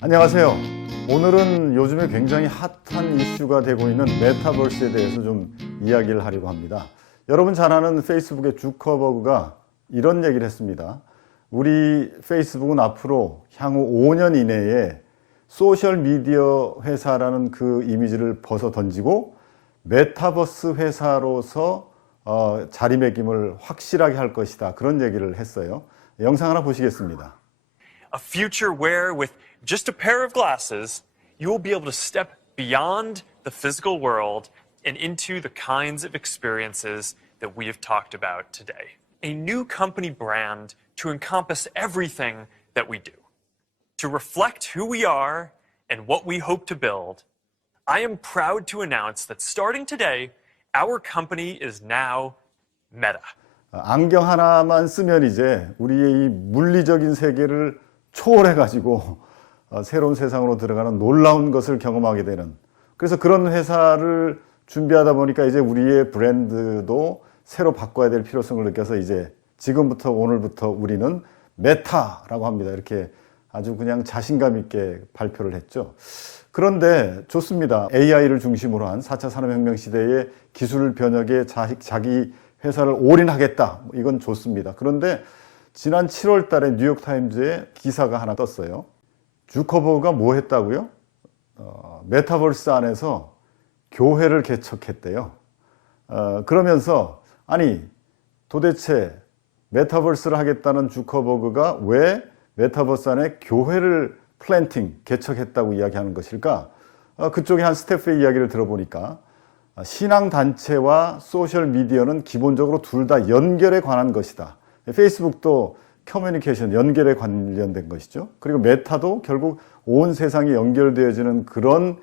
안녕하세요. 오늘은 요즘에 굉장히 핫한 이슈가 되고 있는 메타버스에 대해서 좀 이야기를 하려고 합니다. 여러분 잘 아는 페이스북의 주커버그가 이런 얘기를 했습니다. 우리 페이스북은 앞으로 향후 5년 이내에 소셜미디어 회사라는 그 이미지를 벗어 던지고 메타버스 회사로서 자리매김을 확실하게 할 것이다. 그런 얘기를 했어요. 영상 하나 보시겠습니다. A future where, with just a pair of glasses, you will be able to step beyond the physical world and into the kinds of experiences that we have talked about today. A new company brand to encompass everything that we do. To reflect who we are and what we hope to build, I am proud to announce that starting today, our company is now Meta. 안경 하나만 쓰면 이제 우리의 이 물리적인 세계를 초월해가지고 새로운 세상으로 들어가는 놀라운 것을 경험하게 되는, 그래서 그런 회사를 준비하다 보니까 이제 우리의 브랜드도 새로 바꿔야 될 필요성을 느껴서 이제 지금부터 오늘부터 우리는 메타라고 합니다. 이렇게 아주 그냥 자신감 있게 발표를 했죠. 그런데 좋습니다. AI를 중심으로 한 4차 산업혁명 시대의 기술 변혁에 자기 회사를 올인하겠다. 이건 좋습니다. 그런데 지난 7월 달에 뉴욕타임즈에 기사가 하나 떴어요. 주커버그가 뭐 했다고요? 메타버스 안에서 교회를 개척했대요. 그러면서 아니 도대체 메타버스를 하겠다는 주커버그가 왜 메타버스 안에 교회를 개척했다고 이야기하는 것일까? 그쪽에 한 스태프의 이야기를 들어보니까 신앙단체와 소셜미디어는 기본적으로 둘 다 연결에 관한 것이다. 페이스북도 커뮤니케이션, 연결에 관련된 것이죠. 그리고 메타도 결국 온 세상이 연결되어지는 그런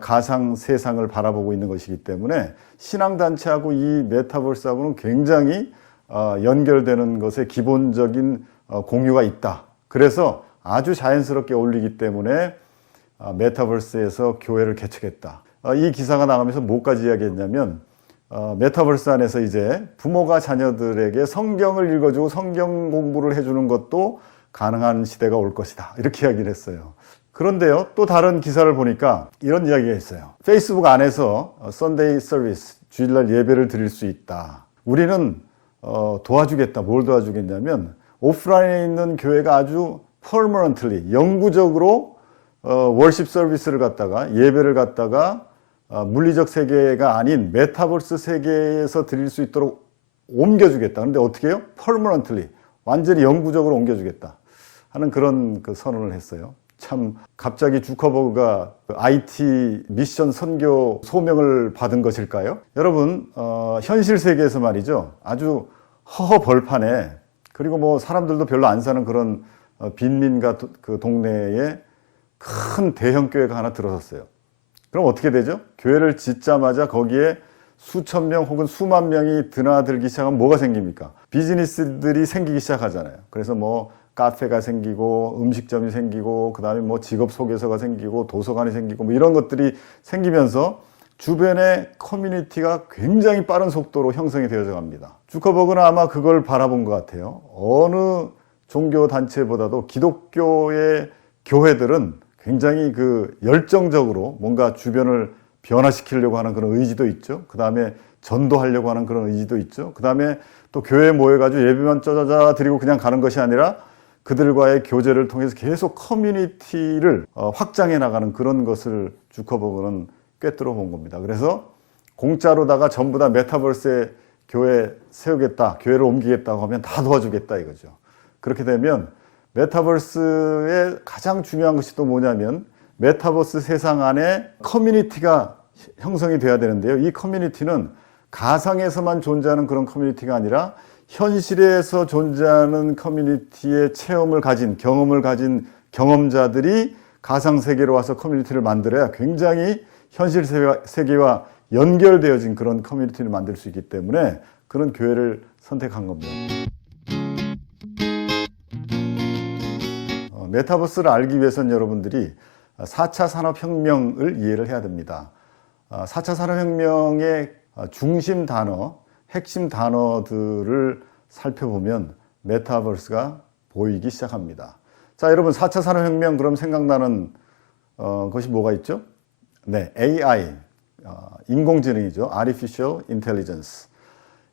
가상 세상을 바라보고 있는 것이기 때문에 신앙단체하고 이 메타버스하고는 굉장히 연결되는 것에 기본적인 공유가 있다. 그래서 아주 자연스럽게 어울리기 때문에 메타버스에서 교회를 개척했다. 이 기사가 나가면서 뭐까지 이야기했냐면 메타버스 안에서 이제 부모가 자녀들에게 성경을 읽어주고 성경 공부를 해주는 것도 가능한 시대가 올 것이다. 이렇게 이야기를 했어요. 그런데요, 또 다른 기사를 보니까 이런 이야기가 있어요. 페이스북 안에서 썬데이 서비스, 주일날 예배를 드릴 수 있다. 우리는 도와주겠다. 뭘 도와주겠냐면 오프라인에 있는 교회가 아주 permanently, 영구적으로 월십 서비스를 갖다가 예배를 갖다가 물리적 세계가 아닌 메타버스 세계에서 드릴 수 있도록 옮겨주겠다. 그런데 어떻게 해요? permanently, 완전히 영구적으로 옮겨주겠다 하는 그런 선언을 했어요. 참 갑자기 주커버그가 IT 미션 선교 소명을 받은 것일까요? 여러분 현실 세계에서 말이죠, 아주 허허벌판에, 그리고 뭐 사람들도 별로 안 사는 그런 빈민가 그 동네에 큰 대형 교회가 하나 들어섰어요. 그럼 어떻게 되죠? 교회를 짓자마자 거기에 수천 명 혹은 수만 명이 드나들기 시작하면 뭐가 생깁니까? 비즈니스들이 생기기 시작하잖아요. 그래서 뭐 카페가 생기고 음식점이 생기고 그다음에 뭐 직업 소개서가 생기고 도서관이 생기고 뭐 이런 것들이 생기면서 주변의 커뮤니티가 굉장히 빠른 속도로 형성이 되어져 갑니다. 주커버그는 아마 그걸 바라본 것 같아요. 어느 종교 단체보다도 기독교의 교회들은 굉장히 그 열정적으로 뭔가 주변을 변화시키려고 하는 그런 의지도 있죠. 그 다음에 전도하려고 하는 그런 의지도 있죠. 그 다음에 또 교회에 모여가지고 예배만 짜자자 드리고 그냥 가는 것이 아니라 그들과의 교제를 통해서 계속 커뮤니티를 확장해 나가는 그런 것을 주커버그는 꿰뚫어 본 겁니다. 그래서 공짜로다가 전부 다 메타버스에 교회 세우겠다, 교회를 옮기겠다고 하면 다 도와주겠다 이거죠. 그렇게 되면 메타버스의 가장 중요한 것이 또 뭐냐면 메타버스 세상 안에 커뮤니티가 형성이 돼야 되는데요. 이 커뮤니티는 가상에서만 존재하는 그런 커뮤니티가 아니라 현실에서 존재하는 커뮤니티의 체험을 가진, 경험을 가진 경험자들이 가상세계로 와서 커뮤니티를 만들어야 굉장히 현실 세계와 연결되어진 그런 커뮤니티를 만들 수 있기 때문에 그런 교회를 선택한 겁니다. 메타버스를 알기 위해서는 여러분들이 4차 산업혁명을 이해를 해야 됩니다. 4차 산업혁명의 중심 단어, 핵심 단어들을 살펴보면 메타버스가 보이기 시작합니다. 자, 여러분 4차 산업혁명 그럼 생각나는 것이 뭐가 있죠? 네, AI, 인공지능이죠. Artificial Intelligence.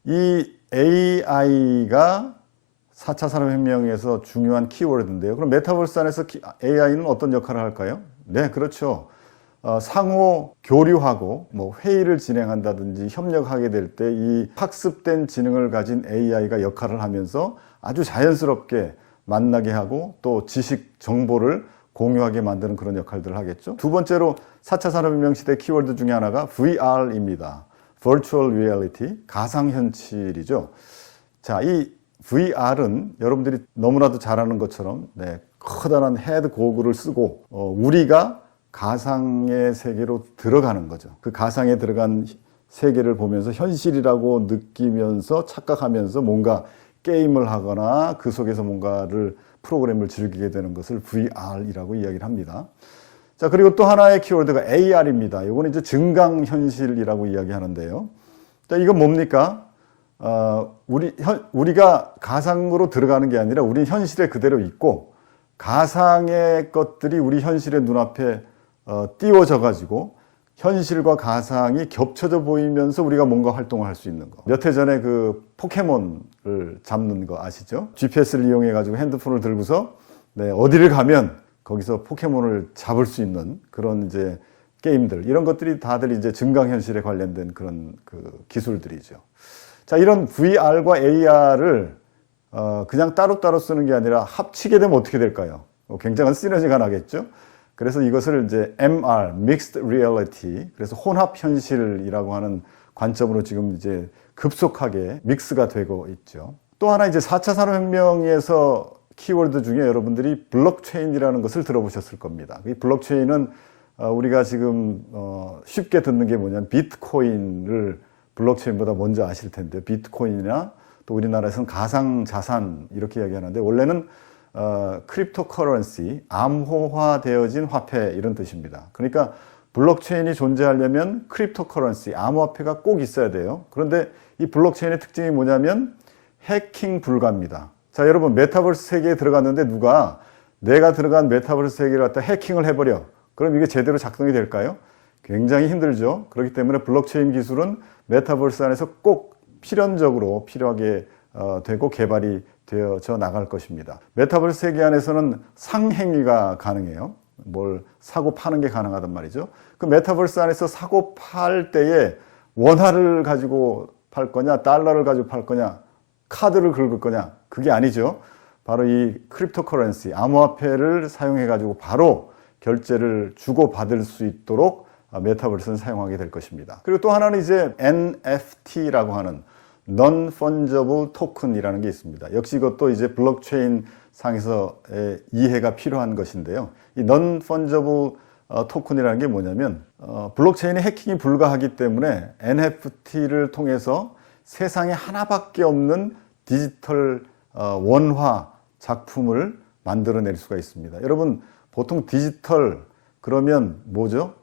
이 AI가 4차 산업혁명에서 중요한 키워드인데요. 그럼 메타버스 안에서 AI는 어떤 역할을 할까요? 네, 그렇죠. 상호 교류하고 뭐 회의를 진행한다든지 협력하게 될 때 이 학습된 지능을 가진 AI가 역할을 하면서 아주 자연스럽게 만나게 하고 또 지식, 정보를 공유하게 만드는 그런 역할들을 하겠죠. 두 번째로 4차 산업혁명 시대 키워드 중에 하나가 VR입니다. Virtual Reality, 가상현실이죠. 자, 이 VR은 여러분들이 너무나도 잘 아는 것처럼 커다란 헤드 고글을 쓰고 우리가 가상의 세계로 들어가는 거죠. 그 가상에 들어간 세계를 보면서 현실이라고 느끼면서 착각하면서 뭔가 게임을 하거나 그 속에서 뭔가를 프로그램을 즐기게 되는 것을 VR이라고 이야기를 합니다. 자, 그리고 또 하나의 키워드가 AR입니다. 이거는 이제 증강현실이라고 이야기하는데요. 자, 이건 뭡니까? 우리가 가상으로 들어가는 게 아니라 우리 현실에 그대로 있고 가상의 것들이 우리 현실의 눈앞에 띄워져 가지고 현실과 가상이 겹쳐져 보이면서 우리가 뭔가 활동을 할 수 있는 거. 몇 해 전에 그 포켓몬을 잡는 거 아시죠? GPS를 이용해 가지고 핸드폰을 들고서 어디를 가면 거기서 포켓몬을 잡을 수 있는 그런 이제 게임들, 이런 것들이 다들 이제 증강현실에 관련된 그런 그 기술들이죠. 자, 이런 VR과 AR을 그냥 따로따로 쓰는 게 아니라 합치게 되면 어떻게 될까요? 굉장한 시너지가 나겠죠. 그래서 이것을 이제 MR, Mixed Reality, 그래서 혼합현실이라고 하는 관점으로 지금 이제 급속하게 믹스가 되고 있죠. 또 하나 이제 4차 산업혁명에서 키워드 중에 여러분들이 블록체인이라는 것을 들어보셨을 겁니다. 이 블록체인은 우리가 지금 쉽게 듣는 게 뭐냐면 비트코인을 블록체인보다 먼저 아실 텐데, 비트코인이나 또 우리나라에서는 가상자산 이렇게 이야기하는데 원래는 크립토 커런시, 암호화되어진 화폐 이런 뜻입니다. 그러니까 블록체인이 존재하려면 크립토 커런시, 암호화폐가 꼭 있어야 돼요. 그런데 이 블록체인의 특징이 뭐냐면 해킹 불가입니다. 자, 여러분 메타버스 세계에 들어갔는데 누가 내가 들어간 메타버스 세계를 갖다 해킹을 해버려. 그럼 이게 제대로 작동이 될까요? 굉장히 힘들죠. 그렇기 때문에 블록체인 기술은 메타버스 안에서 꼭 필연적으로 필요하게 되고 개발이 되어져 나갈 것입니다. 메타버스 세계 안에서는 상행위가 가능해요. 뭘 사고 파는 게 가능하단 말이죠. 그 메타버스 안에서 사고 팔 때에 원화를 가지고 팔 거냐, 달러를 가지고 팔 거냐, 카드를 긁을 거냐, 그게 아니죠. 바로 이 크립토 커런시, 암호화폐를 사용해 가지고 바로 결제를 주고 받을 수 있도록 메타버스는 사용하게 될 것입니다. 그리고 또 하나는 이제 NFT라고 하는 Non-Fungible Token이라는 게 있습니다. 역시 이것도 이제 블록체인 상에서의 이해가 필요한 것인데요. 이 Non-Fungible Token이라는 게 뭐냐면 블록체인이 해킹이 불가하기 때문에 NFT를 통해서 세상에 하나밖에 없는 디지털 원화 작품을 만들어낼 수가 있습니다. 여러분 보통 디지털 그러면 뭐죠?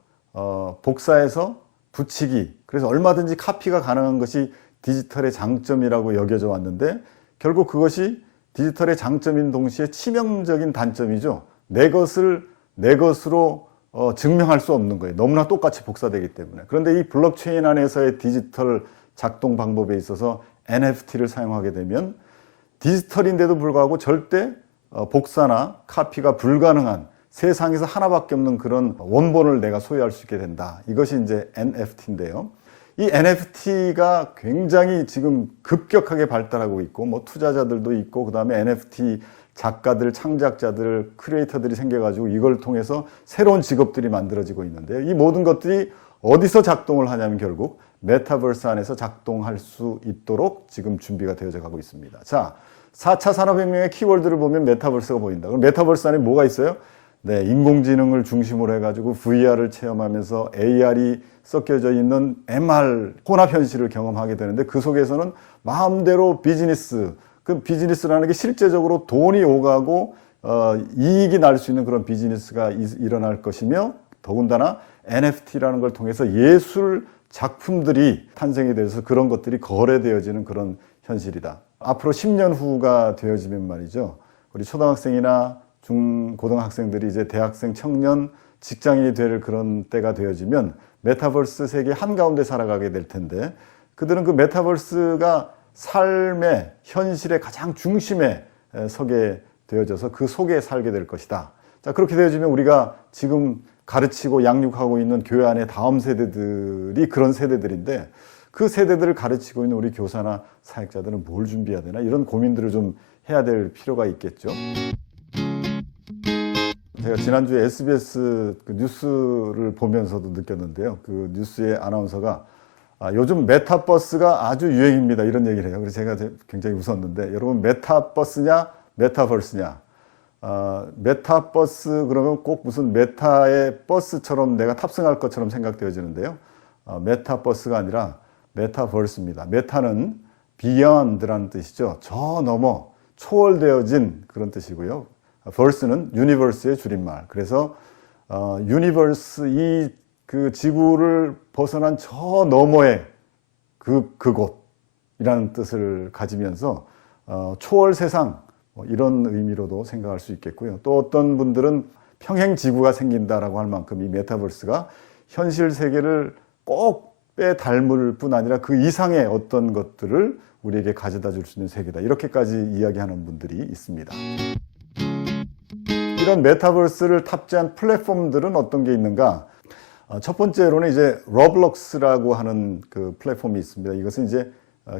복사해서 붙이기, 그래서 얼마든지 카피가 가능한 것이 디지털의 장점이라고 여겨져 왔는데 결국 그것이 디지털의 장점인 동시에 치명적인 단점이죠. 내 것을 내 것으로 증명할 수 없는 거예요. 너무나 똑같이 복사되기 때문에. 그런데 이 블록체인 안에서의 디지털 작동 방법에 있어서 NFT를 사용하게 되면 디지털인데도 불구하고 절대 복사나 카피가 불가능한 세상에서 하나밖에 없는 그런 원본을 내가 소유할 수 있게 된다. 이것이 이제 NFT인데요. 이 NFT가 굉장히 지금 급격하게 발달하고 있고, 뭐 투자자들도 있고, 그 다음에 NFT 작가들, 창작자들, 크리에이터들이 생겨가지고 이걸 통해서 새로운 직업들이 만들어지고 있는데요. 이 모든 것들이 어디서 작동을 하냐면 결국 메타버스 안에서 작동할 수 있도록 지금 준비가 되어져 가고 있습니다. 자, 4차 산업혁명의 키워드를 보면 메타버스가 보인다. 그럼 메타버스 안에 뭐가 있어요? 네, 인공지능을 중심으로 해가지고 VR을 체험하면서 AR이 섞여져 있는 MR 혼합현실을 경험하게 되는데 그 속에서는 마음대로 비즈니스, 그 비즈니스라는 게 실제적으로 돈이 오가고 이익이 날 수 있는 그런 비즈니스가 일어날 것이며 더군다나 NFT라는 걸 통해서 예술 작품들이 탄생이 돼서 그런 것들이 거래되어지는 그런 현실이다. 앞으로 10년 후가 되어지면 말이죠. 우리 초등학생이나 중고등학생들이 이제 대학생, 청년, 직장인이 될 그런 때가 되어지면 메타버스 세계 한가운데 살아가게 될 텐데 그들은 그 메타버스가 삶의 현실의 가장 중심에 서게 되어져서 그 속에 살게 될 것이다. 자, 그렇게 되어지면 우리가 지금 가르치고 양육하고 있는 교회 안의 다음 세대들이 그런 세대들인데 그 세대들을 가르치고 있는 우리 교사나 사역자들은 뭘 준비해야 되나 이런 고민들을 좀 해야 될 필요가 있겠죠. 제가 지난주에 SBS 그 뉴스를 보면서도 느꼈는데요. 그 뉴스의 아나운서가 요즘 메타버스가 아주 유행입니다. 이런 얘기를 해요. 그래서 제가 굉장히 웃었는데 여러분 메타버스냐 메타버스냐 메타버스 그러면 꼭 무슨 메타의 버스처럼 내가 탑승할 것처럼 생각되어지는데요. 메타버스가 아니라 메타버스입니다. 메타는 beyond라는 뜻이죠. 저 넘어 초월되어진 그런 뜻이고요. 버스는 유니버스의 줄임말. 그래서 유니버스 이 그 지구를 벗어난 저 너머의 그곳이라는 뜻을 가지면서 초월 세상 이런 의미로도 생각할 수 있겠고요. 또 어떤 분들은 평행 지구가 생긴다라고 할 만큼 이 메타버스가 현실 세계를 꼭 빼닮을 뿐 아니라 그 이상의 어떤 것들을 우리에게 가져다 줄 수 있는 세계다. 이렇게까지 이야기하는 분들이 있습니다. 이런 메타버스를 탑재한 플랫폼들은 어떤 게 있는가? 첫 번째로는 이제 로블록스라고 하는 그 플랫폼이 있습니다. 이것은 이제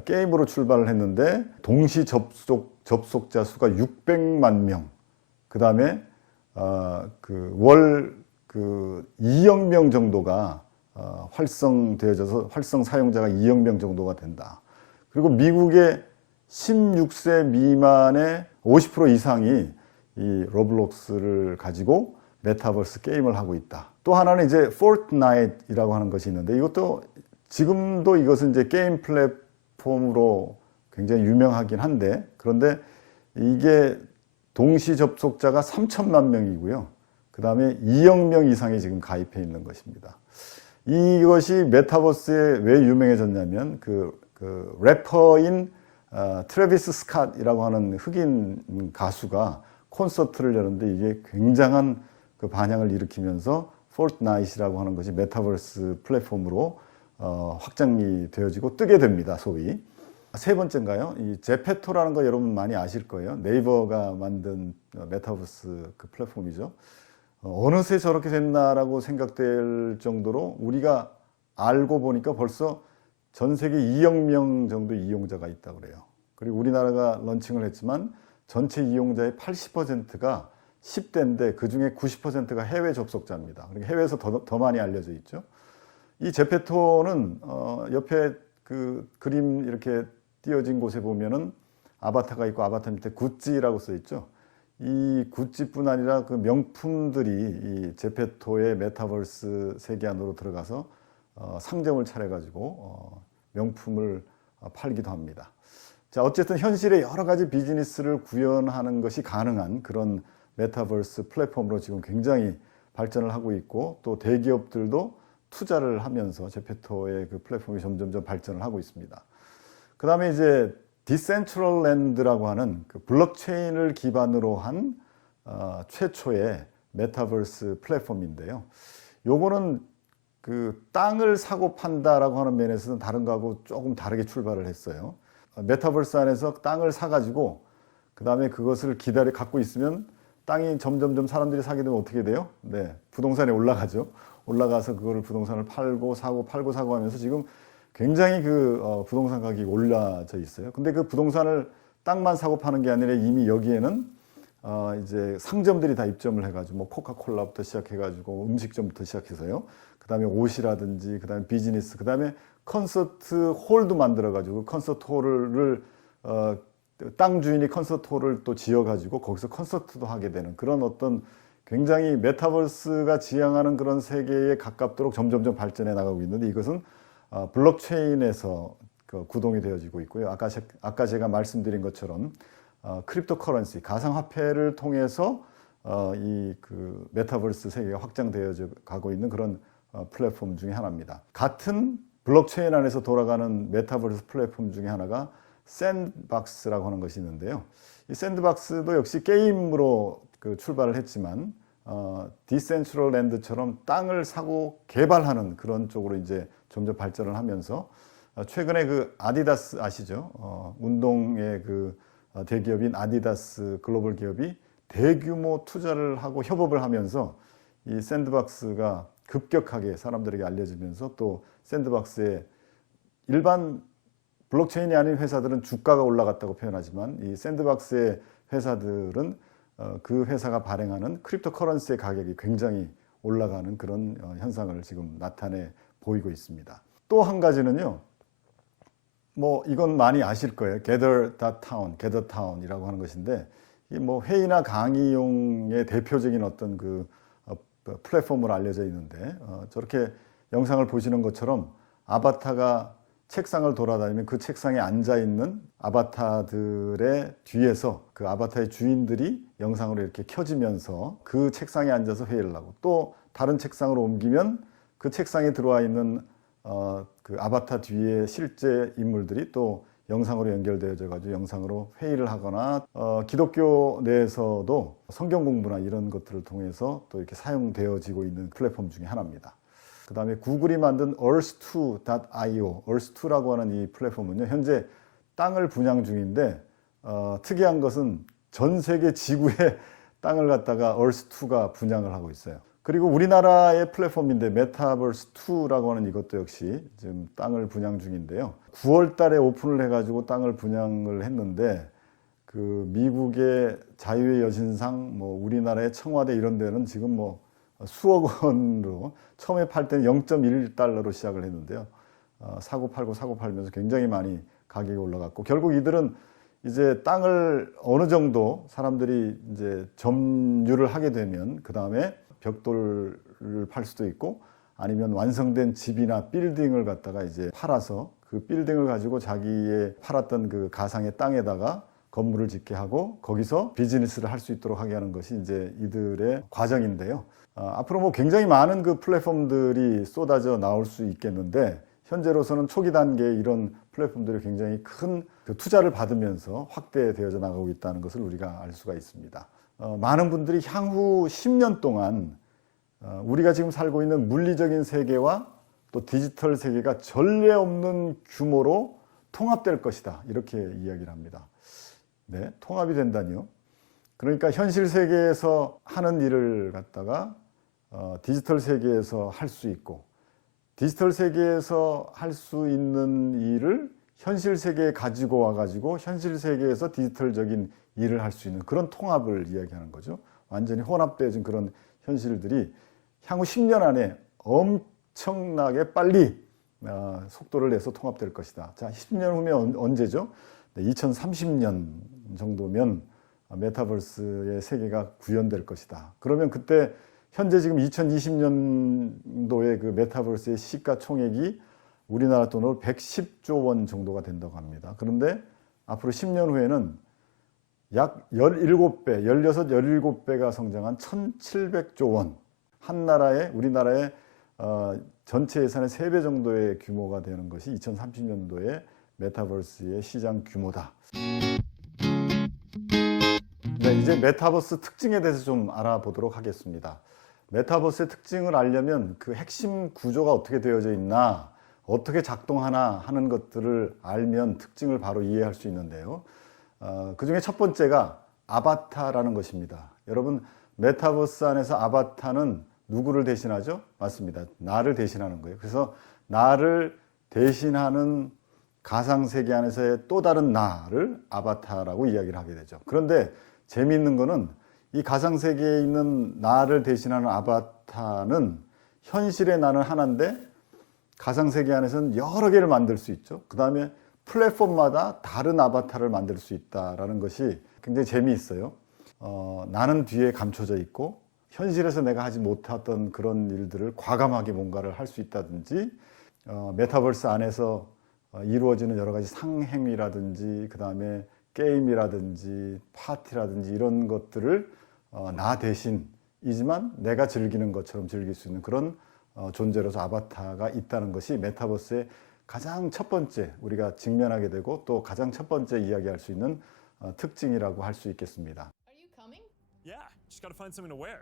게임으로 출발을 했는데 동시 접속자 수가 600만 명. 그 다음에 월 2억 명 정도가 활성되어져서 활성 사용자가 2억 명 정도가 된다. 그리고 미국의 16세 미만의 50% 이상이 이 로블록스를 가지고 메타버스 게임을 하고 있다. 또 하나는 이제 포트나이트라고 하는 것이 있는데 이것도 지금도 이것은 이제 게임 플랫폼으로 굉장히 유명하긴 한데 그런데 이게 동시 접속자가 3천만 명이고요. 그 다음에 2억 명 이상이 지금 가입해 있는 것입니다. 이것이 메타버스에 왜 유명해졌냐면 그 래퍼인 트래비스 스캇이라고 하는 흑인 가수가 콘서트를 여는데 이게 굉장한 그 반향을 일으키면서 포트나이트라고 하는 것이 메타버스 플랫폼으로 확장이 되어지고 뜨게 됩니다. 소위. 세 번째인가요? 이 제페토라는 거 여러분 많이 아실 거예요. 네이버가 만든 메타버스 그 플랫폼이죠. 어느새 저렇게 됐나라고 생각될 정도로 우리가 알고 보니까 벌써 전 세계 2억 명 정도 이용자가 있다고 그래요. 그리고 우리나라가 런칭을 했지만 전체 이용자의 80%가 10대인데 그중에 90%가 해외 접속자입니다. 그러니까 해외에서 더 많이 알려져 있죠. 이 제페토는 옆에 그 그림 이렇게 띄어진 곳에 보면은 아바타가 있고 아바타 밑에 구찌라고 써 있죠. 이 구찌뿐 아니라 그 명품들이 이 제페토의 메타버스 세계 안으로 들어가서 상점을 차려가지고 명품을 팔기도 합니다. 자, 어쨌든 현실의 여러 가지 비즈니스를 구현하는 것이 가능한 그런 메타버스 플랫폼으로 지금 굉장히 발전을 하고 있고 또 대기업들도 투자를 하면서 제페토의 그 플랫폼이 점점점 발전을 하고 있습니다. 그 다음에 이제 디센트럴랜드라고 하는 그 블록체인을 기반으로 한 최초의 메타버스 플랫폼인데요. 요거는 그 땅을 사고 판다라고 하는 면에서는 다른 거하고 조금 다르게 출발을 했어요. 메타버스 안에서 땅을 사가지고 그 다음에 그것을 갖고 있으면 땅이 점점점 사람들이 사게 되면 어떻게 돼요? 네, 부동산에 올라가죠. 올라가서 그거를 부동산을 팔고 사고 하면서 지금 굉장히 그 부동산 가격이 올라져 있어요. 근데 그 부동산을 땅만 사고 파는 게 아니라 이미 여기에는 이제 상점들이 다 입점을 해가지고 뭐 코카콜라부터 시작해가지고 음식점부터 시작해서요. 그 다음에 옷이라든지 그 다음에 비즈니스, 그 다음에 콘서트 홀도 만들어가지고 콘서트 홀을 땅 주인이 콘서트 홀을 또 지어가지고 거기서 콘서트도 하게 되는 그런 어떤 굉장히 메타버스가 지향하는 그런 세계에 가깝도록 점점점 발전해 나가고 있는데 이것은 블록체인에서 구동이 되어지고 있고요. 아까 제가 말씀드린 것처럼 크립토 커런시, 가상화폐를 통해서 이 그 메타버스 세계가 확장되어 가고 있는 그런 플랫폼 중에 하나입니다. 같은 블록체인 안에서 돌아가는 메타버스 플랫폼 중에 하나가 샌드박스라고 하는 것이 있는데요. 이 샌드박스도 역시 게임으로 그 출발을 했지만 디센트럴랜드처럼 땅을 사고 개발하는 그런 쪽으로 이제 점점 발전을 하면서 최근에 그 아디다스 아시죠? 운동의 그 대기업인 아디다스 글로벌 기업이 대규모 투자를 하고 협업을 하면서 이 샌드박스가 급격하게 사람들에게 알려지면서 또 샌드박스의 일반 블록체인이 아닌 회사들은 주가가 올라갔다고 표현하지만 이 샌드박스의 회사들은 그 회사가 발행하는 크립토 커런시의 가격이 굉장히 올라가는 그런 현상을 지금 나타내 보이고 있습니다. 또 한 가지는요. 뭐 이건 많이 아실 거예요. gather.town이라고 하는 것인데 이 뭐 회의나 강의용의 대표적인 어떤 그 플랫폼으로 알려져 있는데 저렇게 영상을 보시는 것처럼 아바타가 책상을 돌아다니면 그 책상에 앉아 있는 아바타들의 뒤에서 그 아바타의 주인들이 영상으로 이렇게 켜지면서 그 책상에 앉아서 회의를 하고 또 다른 책상으로 옮기면 그 책상에 들어와 있는 그 아바타 뒤에 실제 인물들이 또 영상으로 연결되어져 가지고 영상으로 회의를 하거나 기독교 내에서도 성경 공부나 이런 것들을 통해서 또 이렇게 사용되어지고 있는 플랫폼 중에 하나입니다. 그 다음에 구글이 만든 earth2.io, earth2라고 하는 이 플랫폼은요, 현재 땅을 분양 중인데, 특이한 것은 전 세계 지구의 땅을 갖다가 earth2가 분양을 하고 있어요. 그리고 우리나라의 플랫폼인데, 메타버스2라고 하는 이것도 역시 지금 땅을 분양 중인데요. 9월 달에 오픈을 해가지고 땅을 분양을 했는데, 그 미국의 자유의 여신상, 뭐 우리나라의 청와대 이런 데는 지금 뭐 수억 원으로 처음에 팔 때는 0.1달러로 시작을 했는데요. 사고 팔면서 굉장히 많이 가격이 올라갔고 결국 이들은 이제 땅을 어느 정도 사람들이 이제 점유를 하게 되면 그 다음에 벽돌을 팔 수도 있고 아니면 완성된 집이나 빌딩을 갖다가 이제 팔아서 그 빌딩을 가지고 자기의 팔았던 그 가상의 땅에다가 건물을 짓게 하고 거기서 비즈니스를 할 수 있도록 하게 하는 것이 이제 이들의 과정인데요. 앞으로 뭐 굉장히 많은 그 플랫폼들이 쏟아져 나올 수 있겠는데 현재로서는 초기 단계에 이런 플랫폼들이 굉장히 큰 그 투자를 받으면서 확대되어져 나가고 있다는 것을 우리가 알 수가 있습니다. 많은 분들이 향후 10년 동안 우리가 지금 살고 있는 물리적인 세계와 또 디지털 세계가 전례 없는 규모로 통합될 것이다 이렇게 이야기를 합니다. 네, 통합이 된다니요. 그러니까 현실 세계에서 하는 일을 갖다가 디지털 세계에서 할 수 있고 디지털 세계에서 할 수 있는 일을 현실 세계에 가지고 와가지고 현실 세계에서 디지털적인 일을 할 수 있는 그런 통합을 이야기하는 거죠. 완전히 혼합되어진 그런 현실들이 향후 10년 안에 엄청나게 빨리 속도를 내서 통합될 것이다. 자, 10년 후면 언제죠? 네, 2030년 정도면 메타버스의 세계가 구현될 것이다. 그러면 그때 현재 지금 2020년도에 그 메타버스의 시가총액이 우리나라 돈으로 110조 원 정도가 된다고 합니다. 그런데 앞으로 10년 후에는 약 17배, 16, 17배가 성장한 1,700조 원. 한 나라의, 우리나라의 전체 예산의 3배 정도의 규모가 되는 것이 2030년도에 메타버스의 시장 규모다. 네, 이제 메타버스 특징에 대해서 좀 알아보도록 하겠습니다. 메타버스의 특징을 알려면 그 핵심 구조가 어떻게 되어져 있나, 어떻게 작동하나 하는 것들을 알면 특징을 바로 이해할 수 있는데요. 그 중에 첫 번째가 아바타라는 것입니다. 여러분, 메타버스 안에서 아바타는 누구를 대신하죠? 맞습니다. 나를 대신하는 거예요. 그래서 나를 대신하는 가상세계 안에서의 또 다른 나를 아바타라고 이야기를 하게 되죠. 그런데 재미있는 거는 이 가상세계에 있는 나를 대신하는 아바타는 현실의 나는 하나인데 가상세계 안에서는 여러 개를 만들 수 있죠. 그 다음에 플랫폼마다 다른 아바타를 만들 수 있다는 것이 굉장히 재미있어요. 나는 뒤에 감춰져 있고 현실에서 내가 하지 못했던 그런 일들을 과감하게 뭔가를 할 수 있다든지 메타버스 안에서 이루어지는 여러 가지 상행위라든지 그 다음에 게임이라든지 파티라든지 이런 것들을 나 대신이지만 내가 즐기는 것처럼 즐길 수 있는 그런 존재로서 아바타가 있다는 것이 메타버스의 가장 첫 번째 우리가 직면하게 되고 또 가장 첫 번째 이야기할 수 있는 특징이라고 할 수 있겠습니다. Yeah, Just gotta find something to wear.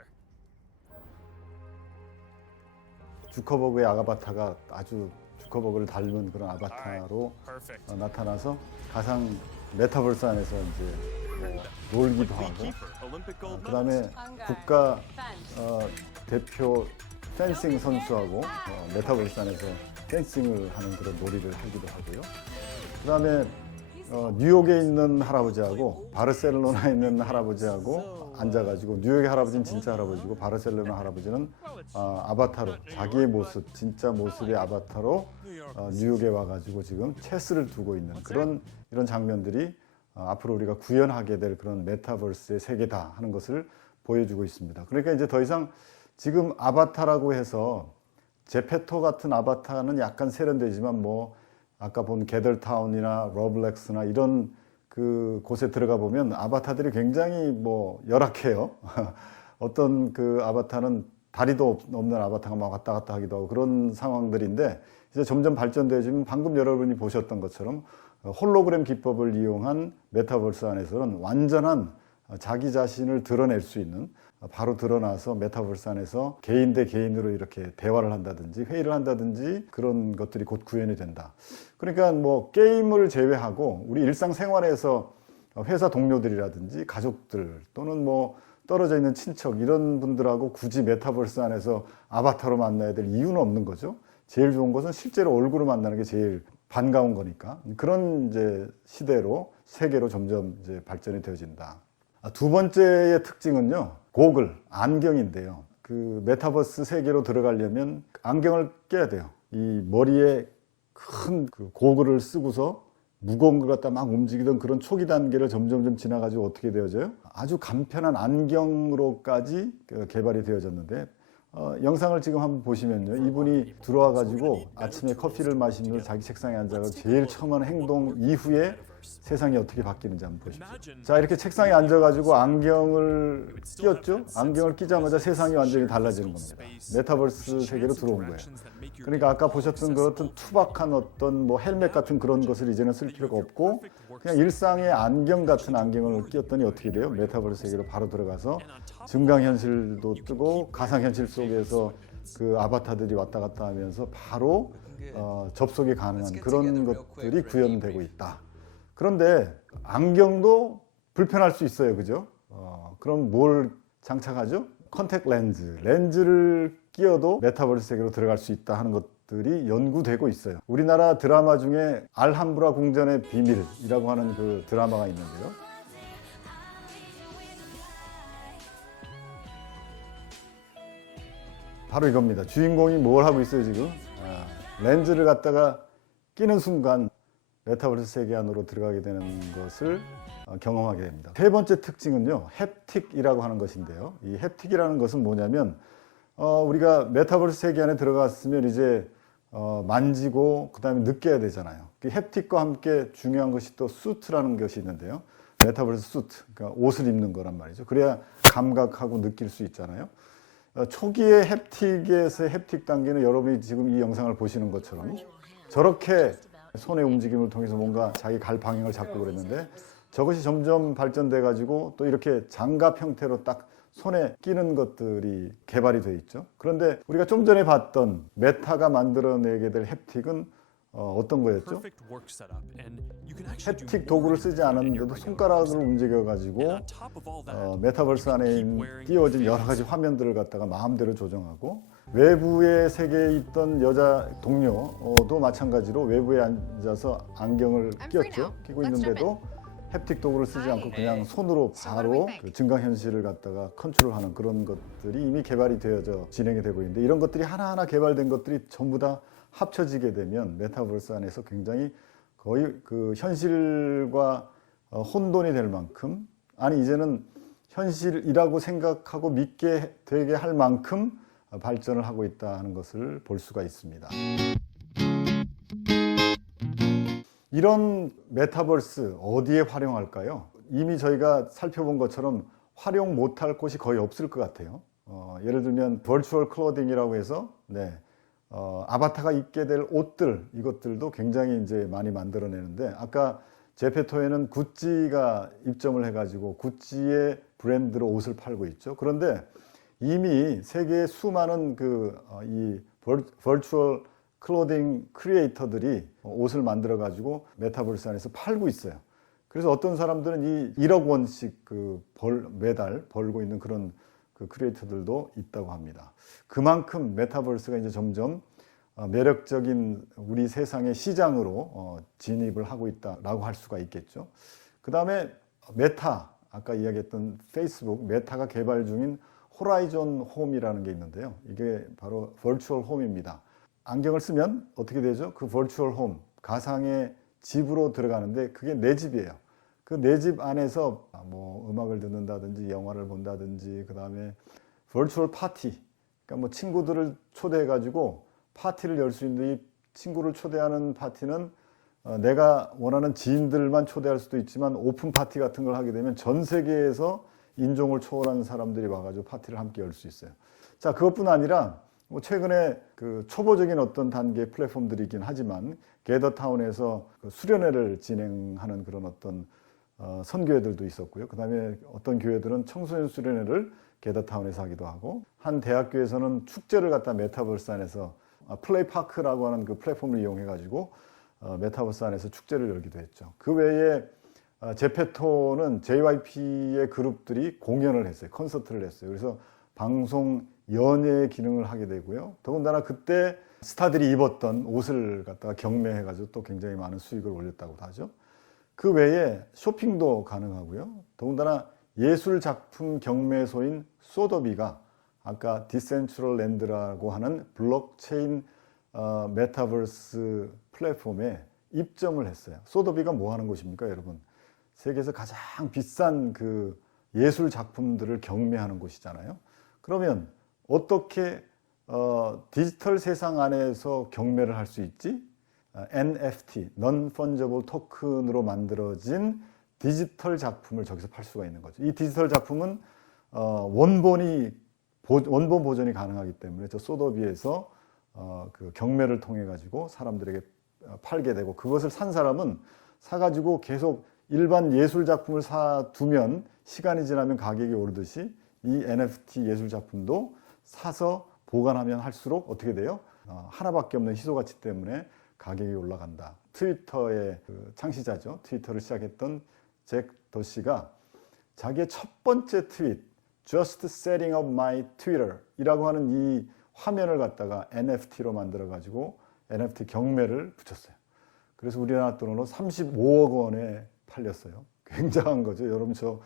주커버그의 아바타가 아주 주커버그를 닮은 그런 아바타로 Perfect. 나타나서 가상 메타버스 안에서 이제 놀기도 하고, Keeper, Olympic gold 그다음에 국가 대표 펜싱 선수하고 메타버스 안에서 펜싱을 하는 그런 놀이를 하기도 하고요. 그다음에 뉴욕에 있는 할아버지하고 바르셀로나에 있는 할아버지하고 앉아가지고, 뉴욕의 할아버지는 진짜 할아버지고 바르셀로나 할아버지는 아바타로 자기의 모습, 진짜 모습의 아바타로 뉴욕에 와가지고 지금 체스를 두고 있는 그런 이런 장면들이 앞으로 우리가 구현하게 될 그런 메타버스의 세계다 하는 것을 보여주고 있습니다. 그러니까 이제 더 이상 지금 아바타라고 해서 제페토 같은 아바타는 약간 세련되지만 뭐 아까 본 게덜타운이나 러블렉스나 이런 그 곳에 들어가 보면 아바타들이 굉장히 뭐 열악해요. 어떤 그 아바타는 다리도 없는 아바타가 막 왔다 갔다 하기도 하고 그런 상황들인데, 이제 점점 발전되어지면 방금 여러분이 보셨던 것처럼 홀로그램 기법을 이용한 메타버스 안에서는 완전한 자기 자신을 드러낼 수 있는, 바로 드러나서 메타버스 안에서 개인 대 개인으로 이렇게 대화를 한다든지 회의를 한다든지 그런 것들이 곧 구현이 된다. 그러니까 뭐 게임을 제외하고 우리 일상생활에서 회사 동료들이라든지 가족들 또는 뭐 떨어져 있는 친척 이런 분들하고 굳이 메타버스 안에서 아바타로 만나야 될 이유는 없는 거죠. 제일 좋은 것은 실제로 얼굴을 만나는 게 제일 반가운 거니까. 그런 이제 시대로, 세계로 점점 이제 발전이 되어진다. 두 번째의 특징은요, 고글, 안경인데요. 그 메타버스 세계로 들어가려면 안경을 껴야 돼요. 이 머리에 큰 그 고글을 쓰고서 무거운 걸 갖다 막 움직이던 그런 초기 단계를 점점 지나가지고 어떻게 되어져요? 아주 간편한 안경으로까지 개발이 되어졌는데, 영상을 지금 한번 보시면요, 이분이 들어와 가지고 아침에 커피를 마시면서 자기 책상에 앉아서 제일 처음 하는 행동 이후에 세상이 어떻게 바뀌는지 한번 보십시오. 자, 이렇게 책상에 앉아가지고 안경을 끼었죠? 안경을 끼자마자 세상이 완전히 달라지는 겁니다. 메타버스 세계로 들어온 거예요. 그러니까 아까 보셨던 그렇던 투박한 어떤 뭐 헬멧 같은 그런 것을 이제는 쓸 필요가 없고, 그냥 일상의 안경 같은 안경을 끼었더니 어떻게 돼요? 메타버스 세계로 바로 들어가서 증강현실도 뜨고 가상현실 속에서 그 아바타들이 왔다 갔다 하면서 바로 접속이 가능한 그런 것들이 구현되고 있다. 그런데 안경도 불편할 수 있어요, 그죠? 그럼 뭘 장착하죠? 컨택 렌즈, 렌즈를 끼워도 메타버스 세계로 들어갈 수 있다 하는 것들이 연구되고 있어요. 우리나라 드라마 중에 알함브라 궁전의 비밀이라고 하는 그 드라마가 있는데요. 바로 이겁니다. 주인공이 뭘 하고 있어요, 지금? 렌즈를 갖다가 끼는 순간 메타버스 세계 안으로 들어가게 되는 것을 경험하게 됩니다. 세 번째 특징은요, 햅틱이라고 하는 것인데요. 이 햅틱이라는 것은 뭐냐면, 우리가 메타버스 세계 안에 들어갔으면 이제 만지고 그 다음에 느껴야 되잖아요. 그 햅틱과 함께 중요한 것이 또 수트라는 것이 있는데요. 메타버스 수트, 그러니까 옷을 입는 거란 말이죠. 그래야 감각하고 느낄 수 있잖아요. 초기의 햅틱에서의 햅틱 단계는 여러분이 지금 이 영상을 보시는 것처럼 저렇게 손의 움직임을 통해서 뭔가 자기 갈 방향을 잡고 그랬는데, 저것이 점점 발전돼 가지고 또 이렇게 장갑 형태로 딱 손에 끼는 것들이 개발이 돼 있죠. 그런데 우리가 좀 전에 봤던 메타가 만들어내게 될 햅틱은 어떤 거였죠? 햅틱 도구를 쓰지 않았는데도 손가락을 움직여 가지고 메타버스 안에 띄워진 여러 가지 화면들을 갖다가 마음대로 조정하고, 외부의 세계에 있던 여자 동료도 마찬가지로 외부에 앉아서 안경을 끼고 있는데도 햅틱 도구를 쓰지 않고 그냥 손으로 바로 그 증강현실을 갖다가 컨트롤하는 그런 것들이 이미 개발이 되어져 진행이 되고 있는데, 이런 것들이 하나하나 개발된 것들이 전부 다 합쳐지게 되면 메타버스 안에서 굉장히 거의 그 현실과 혼돈이 될 만큼, 아니 이제는 현실이라고 생각하고 믿게 되게 할 만큼 발전을 하고 있다는 것을 볼 수가 있습니다. 이런 메타버스 어디에 활용할까요? 이미 저희가 살펴본 것처럼 활용 못할 곳이 거의 없을 것 같아요. 예를 들면 버추얼 클로딩이라고 해서 아바타가 입게 될 옷들, 이것들도 굉장히 이제 많이 만들어내는데, 아까 제페토에는 구찌가 입점을 해가지고 구찌의 브랜드로 옷을 팔고 있죠. 그런데 이미 세계의 수많은 이 버추얼 클로딩 크리에이터들이 옷을 만들어 가지고 메타버스 안에서 팔고 있어요. 그래서 어떤 사람들은 이 1억 원씩 매달 벌고 있는 그런 크리에이터들도 있다고 합니다. 그만큼 메타버스가 이제 점점 매력적인 우리 세상의 시장으로 진입을 하고 있다라고 할 수가 있겠죠. 그 다음에 메타, 아까 이야기했던 페이스북, 메타가 개발 중인 호라이존 홈이라는 게 있는데요. 이게 바로 버추얼 홈입니다. 안경을 쓰면 어떻게 되죠? 그 버추얼 홈, 가상의 집으로 들어가는데 그게 내 집이에요. 그 내 집 안에서 뭐 음악을 듣는다든지 영화를 본다든지 그 다음에 버추얼 파티, 그러니까 뭐 친구들을 초대해 가지고 파티를 열 수 있는, 이 친구를 초대하는 파티는 내가 원하는 지인들만 초대할 수도 있지만 오픈 파티 같은 걸 하게 되면 전 세계에서 인종을 초월한 사람들이 와가지고 파티를 함께 열 수 있어요. 자, 그것뿐 아니라 뭐 최근에 그 초보적인 어떤 단계의 플랫폼들이긴 하지만 게더타운에서 수련회를 진행하는 그런 어떤 선교회들도 있었고요. 그 다음에 어떤 교회들은 청소년 수련회를 게더타운에서 하기도 하고, 한 대학교에서는 축제를 갖다 메타버스 안에서 플레이파크라고 하는 그 플랫폼을 이용해 가지고 메타버스 안에서 축제를 열기도 했죠. 그 외에 제페토는 JYP의 그룹들이 공연을 했어요. 콘서트를 했어요. 그래서 방송 연예 기능을 하게 되고요. 더군다나 그때 스타들이 입었던 옷을 갖다가 경매해 가지고 또 굉장히 많은 수익을 올렸다고 하죠. 그 외에 쇼핑도 가능하고요. 더군다나 예술 작품 경매소인 소더비가 아까 디센트럴랜드라고 하는 블록체인 메타버스 플랫폼에 입점을 했어요. 소더비가 뭐 하는 곳입니까, 여러분? 세계에서 가장 비싼 그 예술 작품들을 경매하는 곳이잖아요. 그러면 어떻게 디지털 세상 안에서 경매를 할 수 있지? NFT, Non-Fungible Token으로 만들어진 디지털 작품을 저기서 팔 수가 있는 거죠. 이 디지털 작품은 원본 보존이 가능하기 때문에 저 소더비에서 그 경매를 통해 가지고 사람들에게 팔게 되고, 그것을 산 사람은 사가지고 계속 일반 예술 작품을 사두면 시간이 지나면 가격이 오르듯이 이 NFT 예술 작품도 사서 보관하면 할수록 어떻게 돼요? 하나밖에 없는 희소 가치 때문에 가격이 올라간다. 트위터의 그 창시자죠. 트위터를 시작했던 잭 도시가 자기의 첫 번째 트윗, Just setting up my Twitter 이라고 하는 이 화면을 갖다가 NFT로 만들어 가지고 NFT 경매를 붙였어요. 그래서 우리나라 돈으로 35억 원에 팔렸어요. 굉장한 거죠. 여러분, 저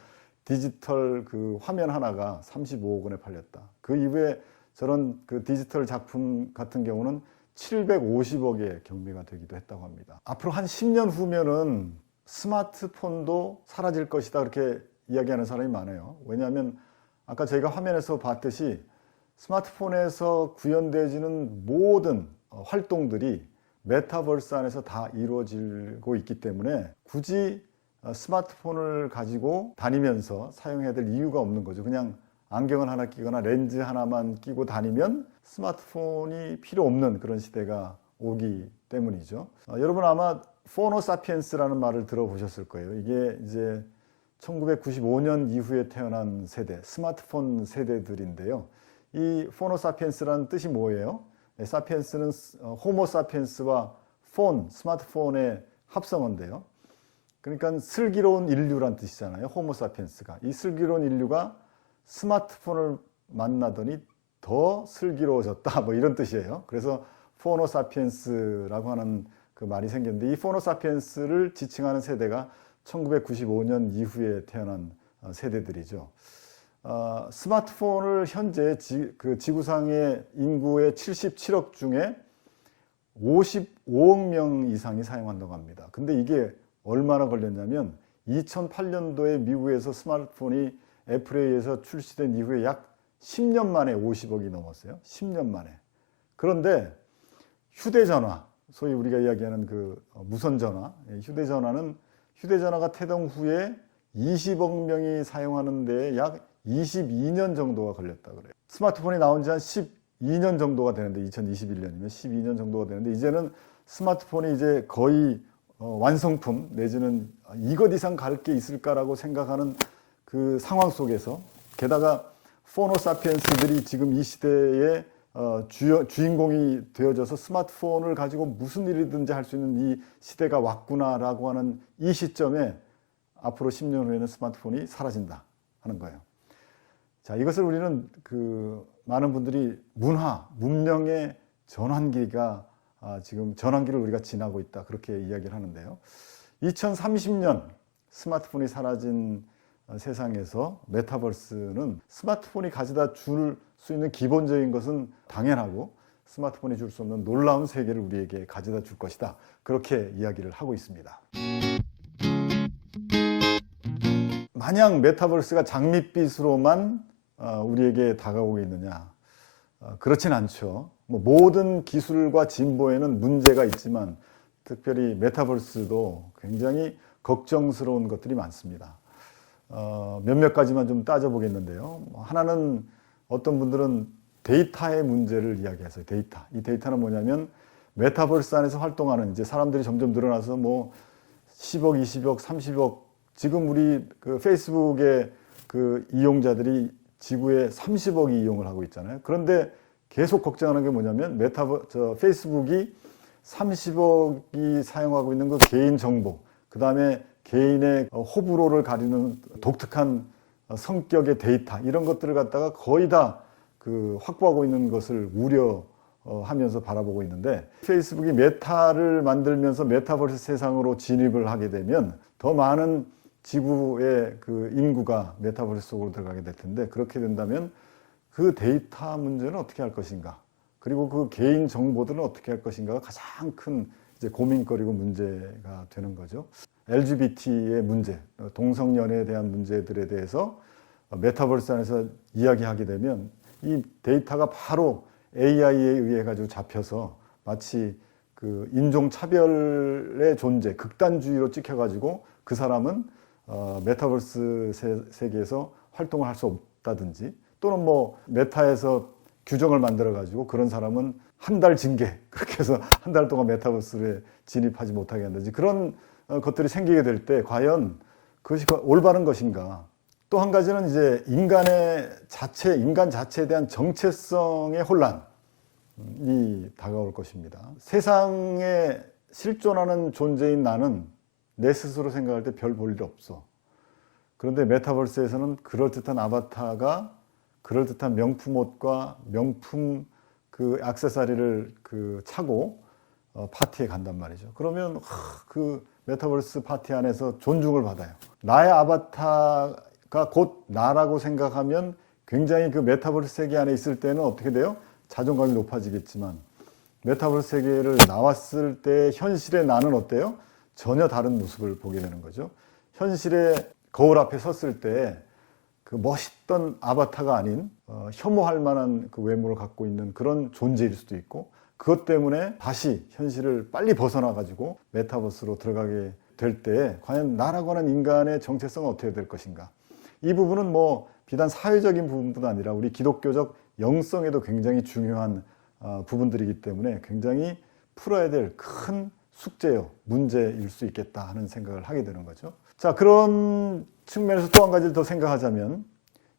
디지털 그 화면 하나가 35억 원에 팔렸다. 그 이후에 저런 그 디지털 작품 같은 경우는 750억의 경매가 되기도 했다고 합니다. 앞으로 한 10년 후면은 스마트폰도 사라질 것이다, 그렇게 이야기하는 사람이 많아요. 왜냐하면 아까 저희가 화면에서 봤듯이 스마트폰에서 구현되어지는 모든 활동들이 메타버스 안에서 다 이루어지고 있기 때문에 굳이 스마트폰을 가지고 다니면서 사용해야 될 이유가 없는 거죠. 그냥 안경을 하나 끼거나 렌즈 하나만 끼고 다니면 스마트폰이 필요 없는 그런 시대가 오기 때문이죠. 여러분 아마 포노사피엔스라는 말을 들어보셨을 거예요. 이게 이제 1995년 이후에 태어난 세대, 스마트폰 세대들인데요. 이 포노사피엔스라는 뜻이 뭐예요? 사피엔스는 호모사피엔스와 폰, 스마트폰의 합성어인데요. 그러니까 슬기로운 인류란 뜻이잖아요. 호모사피엔스가. 이 슬기로운 인류가 스마트폰을 만나더니 더 슬기로워졌다, 뭐 이런 뜻이에요. 그래서 포노사피엔스라고 하는 그 말이 생겼는데, 이 포노사피엔스를 지칭하는 세대가 1995년 이후에 태어난 세대들이죠. 스마트폰을 현재 지구상의 인구의 77억 중에 55억 명 이상이 사용한다고 합니다. 근데 이게 얼마나 걸렸냐면 2008년도에 미국에서 스마트폰이 애플에 의해서 출시된 이후에 약 10년 만에 50억이 넘었어요. 10년 만에. 그런데 휴대전화, 소위 우리가 이야기하는 그 무선전화, 휴대전화가 태동 후에 20억 명이 사용하는 데에 약 22년 정도가 걸렸다 그래요. 스마트폰이 나온 지 한 12년 정도가 되는데, 2021년이면 12년 정도가 되는데, 이제는 스마트폰이 이제 거의 완성품 내지는 이것 이상 갈 게 있을까라고 생각하는 그 상황 속에서 게다가 포노사피엔스들이 지금 이 시대의 주인공이 되어져서 스마트폰을 가지고 무슨 일이든지 할 수 있는 이 시대가 왔구나라고 하는 이 시점에 앞으로 10년 후에는 스마트폰이 사라진다 하는 거예요. 자, 이것을 우리는 많은 분들이 문명의 전환기가 지금 전환기를 우리가 지나고 있다 그렇게 이야기를 하는데요. 2030년 스마트폰이 사라진 세상에서 메타버스는 스마트폰이 가져다 줄 수 있는 기본적인 것은 당연하고 스마트폰이 줄 수 없는 놀라운 세계를 우리에게 가져다 줄 것이다. 그렇게 이야기를 하고 있습니다. 마냥 메타버스가 장밋빛으로만 우리에게 다가오고 있느냐? 그렇진 않죠. 모든 기술과 진보에는 문제가 있지만 특별히 메타버스도 굉장히 걱정스러운 것들이 많습니다. 몇몇 가지만 좀 따져보겠는데요. 하나는 어떤 분들은 데이터의 문제를 이야기하세요. 데이터. 이 데이터는 뭐냐면 메타버스 안에서 활동하는 이제 사람들이 점점 늘어나서 10억, 20억, 30억 지금 우리 페이스북의 이용자들이 지구에 30억이 이용을 하고 있잖아요. 그런데 계속 걱정하는 게 뭐냐면 페이스북이 30억이 사용하고 있는 그 개인 정보, 그 다음에 개인의 호불호를 가리는 독특한 성격의 데이터 이런 것들을 갖다가 거의 다 확보하고 있는 것을 우려하면서 바라보고 있는데 페이스북이 메타를 만들면서 메타버스 세상으로 진입을 하게 되면 더 많은 지구의 인구가 메타버스 속으로 들어가게 될 텐데 그렇게 된다면 그 데이터 문제는 어떻게 할 것인가 그리고 그 개인 정보들은 어떻게 할 것인가가 가장 큰 이제 고민거리고 문제가 되는 거죠. LGBT의 문제, 동성연애에 대한 문제들에 대해서 메타버스 안에서 이야기하게 되면 이 데이터가 바로 AI에 의해 가지고 잡혀서 마치 인종차별의 존재, 극단주의로 찍혀가지고 그 사람은 메타버스 세계에서 활동을 할 수 없다든지 또는 메타에서 규정을 만들어 가지고 그런 사람은 한 달 징계 그렇게 해서 한 달 동안 메타버스에 진입하지 못하게 한다든지 그런 것들이 생기게 될 때 과연 그것이 올바른 것인가. 또 한 가지는 이제 인간 자체에 대한 정체성의 혼란이 다가올 것입니다. 세상에 실존하는 존재인 나는 내 스스로 생각할 때 별 볼 일 없어. 그런데 메타버스에서는 그럴듯한 아바타가 그럴듯한 명품 옷과 명품 액세서리를 차고 파티에 간단 말이죠. 그러면 그 메타버스 파티 안에서 존중을 받아요. 나의 아바타가 곧 나라고 생각하면 굉장히 그 메타버스 세계 안에 있을 때는 어떻게 돼요? 자존감이 높아지겠지만 메타버스 세계를 나왔을 때 현실의 나는 어때요? 전혀 다른 모습을 보게 되는 거죠. 현실의 거울 앞에 섰을 때 그 멋있던 아바타가 아닌 혐오할 만한 그 외모를 갖고 있는 그런 존재일 수도 있고 그것 때문에 다시 현실을 빨리 벗어나 가지고 메타버스로 들어가게 될 때 과연 나라고 하는 인간의 정체성은 어떻게 될 것인가. 이 부분은 비단 사회적인 부분뿐 아니라 우리 기독교적 영성에도 굉장히 중요한 부분들이기 때문에 굉장히 풀어야 될 큰 숙제요, 문제일 수 있겠다 하는 생각을 하게 되는 거죠. 자, 그런 측면에서 또 한 가지를 더 생각하자면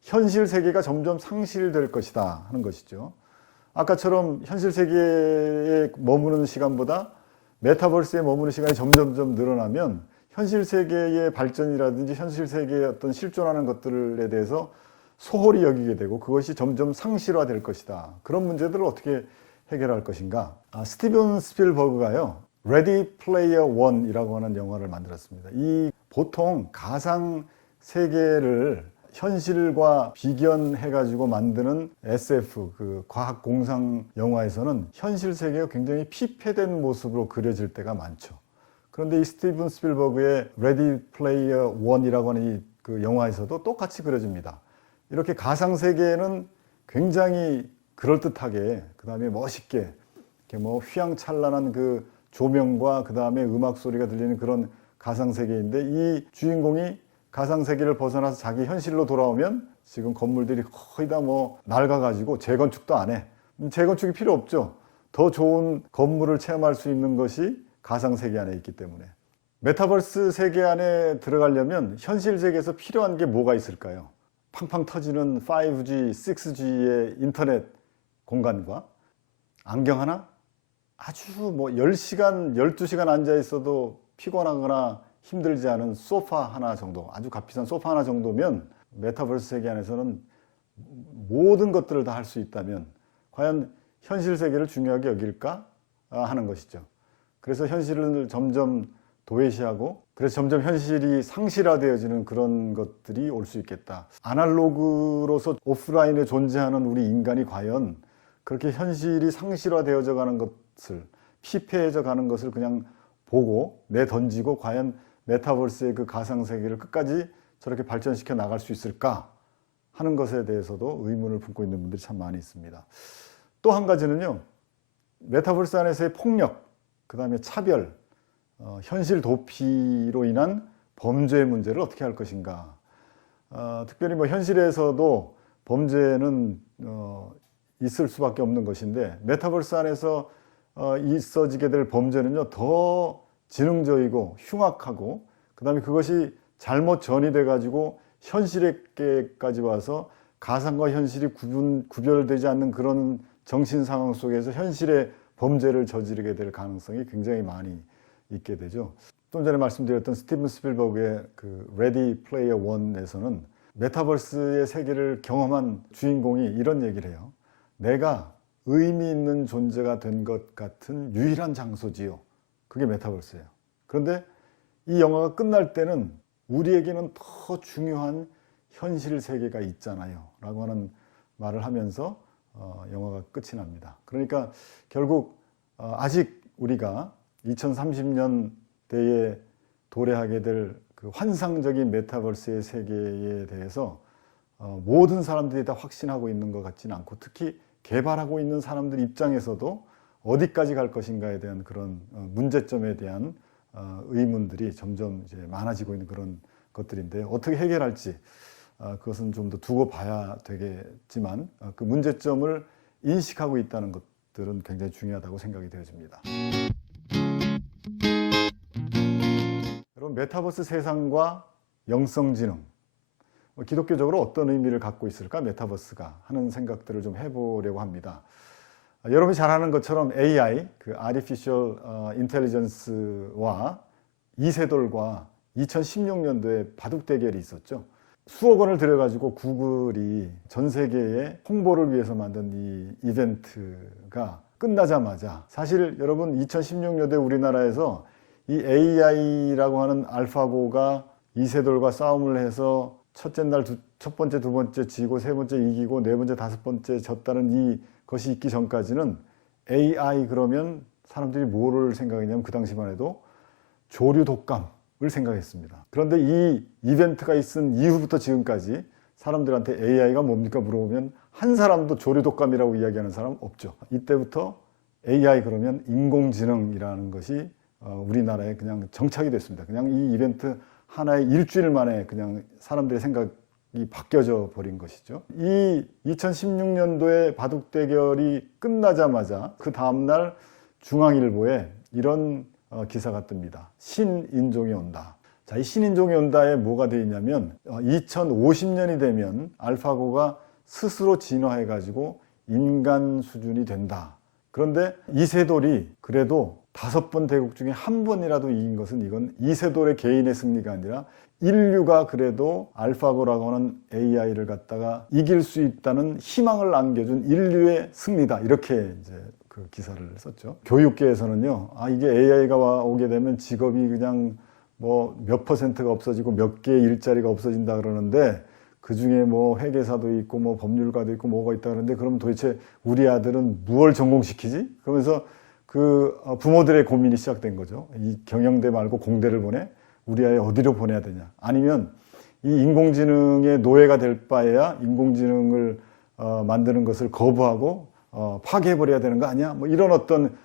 현실 세계가 점점 상실될 것이다 하는 것이죠. 아까처럼 현실 세계에 머무는 시간보다 메타버스에 머무는 시간이 점점 늘어나면 현실 세계의 발전이라든지 현실 세계의 어떤 실존하는 것들에 대해서 소홀히 여기게 되고 그것이 점점 상실화될 것이다. 그런 문제들을 어떻게 해결할 것인가. 스티븐 스필버그가요. 레디 플레이어 원이라고 하는 영화를 만들었습니다. 이 보통 가상 세계를 현실과 비견해가지고 만드는 SF, 과학 공상 영화에서는 현실 세계가 굉장히 피폐된 모습으로 그려질 때가 많죠. 그런데 이 스티븐 스필버그의 레디 플레이어 원이라고 하는 이 영화에서도 똑같이 그려집니다. 이렇게 가상 세계는 굉장히 그럴듯하게, 그 다음에 멋있게, 이렇게 휘황찬란한 그 조명과 그 다음에 음악 소리가 들리는 그런 가상 세계인데 이 주인공이 가상 세계를 벗어나서 자기 현실로 돌아오면 지금 건물들이 거의 다 낡아가지고 재건축도 안 해. 재건축이 필요 없죠. 더 좋은 건물을 체험할 수 있는 것이 가상 세계 안에 있기 때문에. 메타버스 세계 안에 들어가려면 현실 세계에서 필요한 게 뭐가 있을까요? 팡팡 터지는 5G, 6G의 인터넷 공간과 안경 하나? 아주 뭐 10시간, 12시간 앉아 있어도 피곤하거나 힘들지 않은 소파 하나 정도, 아주 값비싼 소파 하나 정도면 메타버스 세계 안에서는 모든 것들을 다 할 수 있다면 과연 현실 세계를 중요하게 여길까 하는 것이죠. 그래서 현실을 점점 도외시하고 그래서 점점 현실이 상실화되어지는 그런 것들이 올 수 있겠다. 아날로그로서 오프라인에 존재하는 우리 인간이 과연 그렇게 현실이 상실화되어져 가는 것을, 피폐해져 가는 것을 그냥 보고 내던지고 과연 메타버스의 그 가상세계를 끝까지 저렇게 발전시켜 나갈 수 있을까 하는 것에 대해서도 의문을 품고 있는 분들이 참 많이 있습니다. 또 한 가지는요, 메타버스 안에서의 폭력, 그 다음에 차별, 현실 도피로 인한 범죄 문제를 어떻게 할 것인가. 특별히 뭐 현실에서도 범죄는 있을 수밖에 없는 것인데 메타버스 안에서 있어지게 될 범죄는요, 더 지능적이고 흉악하고 그 다음에 그것이 잘못 전이돼 가지고 현실에까지 와서 가상과 현실이 구별되지 않는 그런 정신 상황 속에서 현실의 범죄를 저지르게 될 가능성이 굉장히 많이 있게 되죠. 좀 전에 말씀드렸던 스티븐 스필버그의 그 레디 플레이어 1에서는 메타버스의 세계를 경험한 주인공이 이런 얘기를 해요. 내가 의미 있는 존재가 된 것 같은 유일한 장소지요. 그게 메타버스예요. 그런데 이 영화가 끝날 때는 우리에게는 더 중요한 현실 세계가 있잖아요 라고 하는 말을 하면서 영화가 끝이 납니다. 그러니까 결국 아직 우리가 2030년대에 도래하게 될 그 환상적인 메타버스의 세계에 대해서 모든 사람들이 다 확신하고 있는 것 같지는 않고 특히 개발하고 있는 사람들 입장에서도 어디까지 갈 것인가에 대한 그런 문제점에 대한 의문들이 점점 이제 많아지고 있는 그런 것들인데 어떻게 해결할지 그것은 좀 더 두고 봐야 되겠지만 그 문제점을 인식하고 있다는 것들은 굉장히 중요하다고 생각이 되어집니다. 여러분, 메타버스 세상과 영성지능, 기독교적으로 어떤 의미를 갖고 있을까 메타버스가 하는 생각들을 좀 해보려고 합니다. 여러분이 잘 아는 것처럼 AI, 그 Artificial Intelligence와 이세돌과 2016년도에 바둑 대결이 있었죠. 수억 원을 들여가지고 구글이 전 세계에 홍보를 위해서 만든 이 이벤트가 끝나자마자 사실 여러분 2016년도에 우리나라에서 이 AI라고 하는 알파고가 이세돌과 싸움을 해서 첫째 날 첫 번째, 두 번째 지고 세 번째 이기고 네 번째, 다섯 번째 졌다는 이것이 있기 전까지는 AI 그러면 사람들이 뭐를 생각했냐면 그 당시만 해도 조류 독감을 생각했습니다. 그런데 이 이벤트가 있은 이후부터 지금까지 사람들한테 AI가 뭡니까 물어보면 한 사람도 조류 독감이라고 이야기하는 사람 없죠. 이때부터 AI 그러면 인공지능이라는 것이 우리나라에 그냥 정착이 됐습니다. 그냥 이 이벤트 하나의 일주일 만에 그냥 사람들의 생각이 바뀌어져 버린 것이죠. 이 2016년도에 바둑 대결이 끝나자마자 그 다음날 중앙일보에 이런 기사가 뜹니다. 신인종이 온다. 자, 이 신인종이 온다에 뭐가 되어 있냐면 2050년이 되면 알파고가 스스로 진화해가지고 인간 수준이 된다. 그런데 이세돌이 그래도 5번 대국 중에 한 번이라도 이긴 것은 이건 이세돌의 개인의 승리가 아니라 인류가 그래도 알파고라고 하는 AI를 갖다가 이길 수 있다는 희망을 안겨준 인류의 승리다. 이렇게 이제 그 기사를 썼죠. 교육계에서는요, 이게 AI가 오게 되면 직업이 그냥 뭐 몇 %가 없어지고 몇 개의 일자리가 없어진다 그러는데 그 중에 뭐 회계사도 있고 뭐 법률가도 있고 뭐가 있다 그러는데 그럼 도대체 우리 아들은 무엇을 전공시키지? 그러면서 그 부모들의 고민이 시작된 거죠. 이 경영대 말고 공대를 보내? 우리 아이 어디로 보내야 되냐? 아니면 이 인공지능의 노예가 될 바에야 인공지능을 만드는 것을 거부하고 파괴해버려야 되는 거 아니야? 뭐 이런 어떤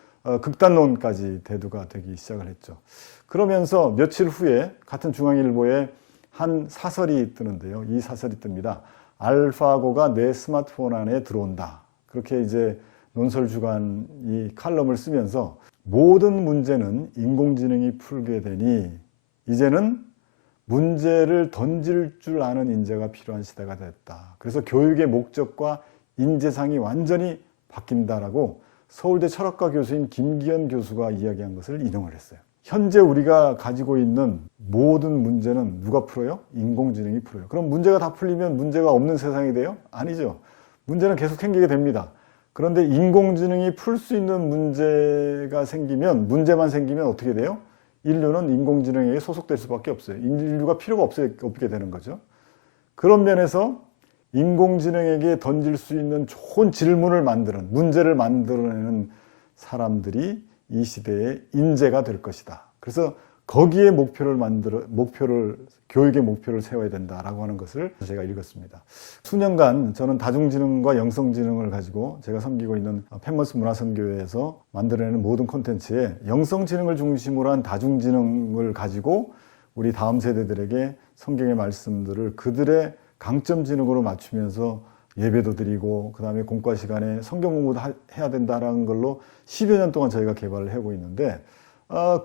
극단론까지 대두가 되기 시작을 했죠. 그러면서 며칠 후에 같은 중앙일보에 한 사설이 뜨는데요. 이 사설이 뜹니다. 알파고가 내 스마트폰 안에 들어온다. 그렇게 이제 논설주간이 칼럼을 쓰면서 모든 문제는 인공지능이 풀게 되니 이제는 문제를 던질 줄 아는 인재가 필요한 시대가 됐다. 그래서 교육의 목적과 인재상이 완전히 바뀐다라고 서울대 철학과 교수인 김기현 교수가 이야기한 것을 인용을 했어요. 현재 우리가 가지고 있는 모든 문제는 누가 풀어요? 인공지능이 풀어요. 그럼 문제가 다 풀리면 문제가 없는 세상이 돼요? 아니죠. 문제는 계속 생기게 됩니다. 그런데 인공지능이 풀 수 있는 문제가 생기면, 문제만 생기면 어떻게 돼요? 인류는 인공지능에게 소속될 수밖에 없어요. 인류가 필요가 없게 되는 거죠. 그런 면에서 인공지능에게 던질 수 있는 좋은 질문을 만드는, 문제를 만들어내는 사람들이 이 시대의 인재가 될 것이다. 그래서 거기에 교육의 목표를 세워야 된다라고 하는 것을 제가 읽었습니다. 수년간 저는 다중지능과 영성지능을 가지고 제가 섬기고 있는 펜머스 문화선교회에서 만들어내는 모든 콘텐츠에 영성지능을 중심으로 한 다중지능을 가지고 우리 다음 세대들에게 성경의 말씀들을 그들의 강점 지능으로 맞추면서 예배도 드리고 그 다음에 공과 시간에 성경 공부도 해야 된다라는 걸로 10여 년 동안 저희가 개발을 하고 있는데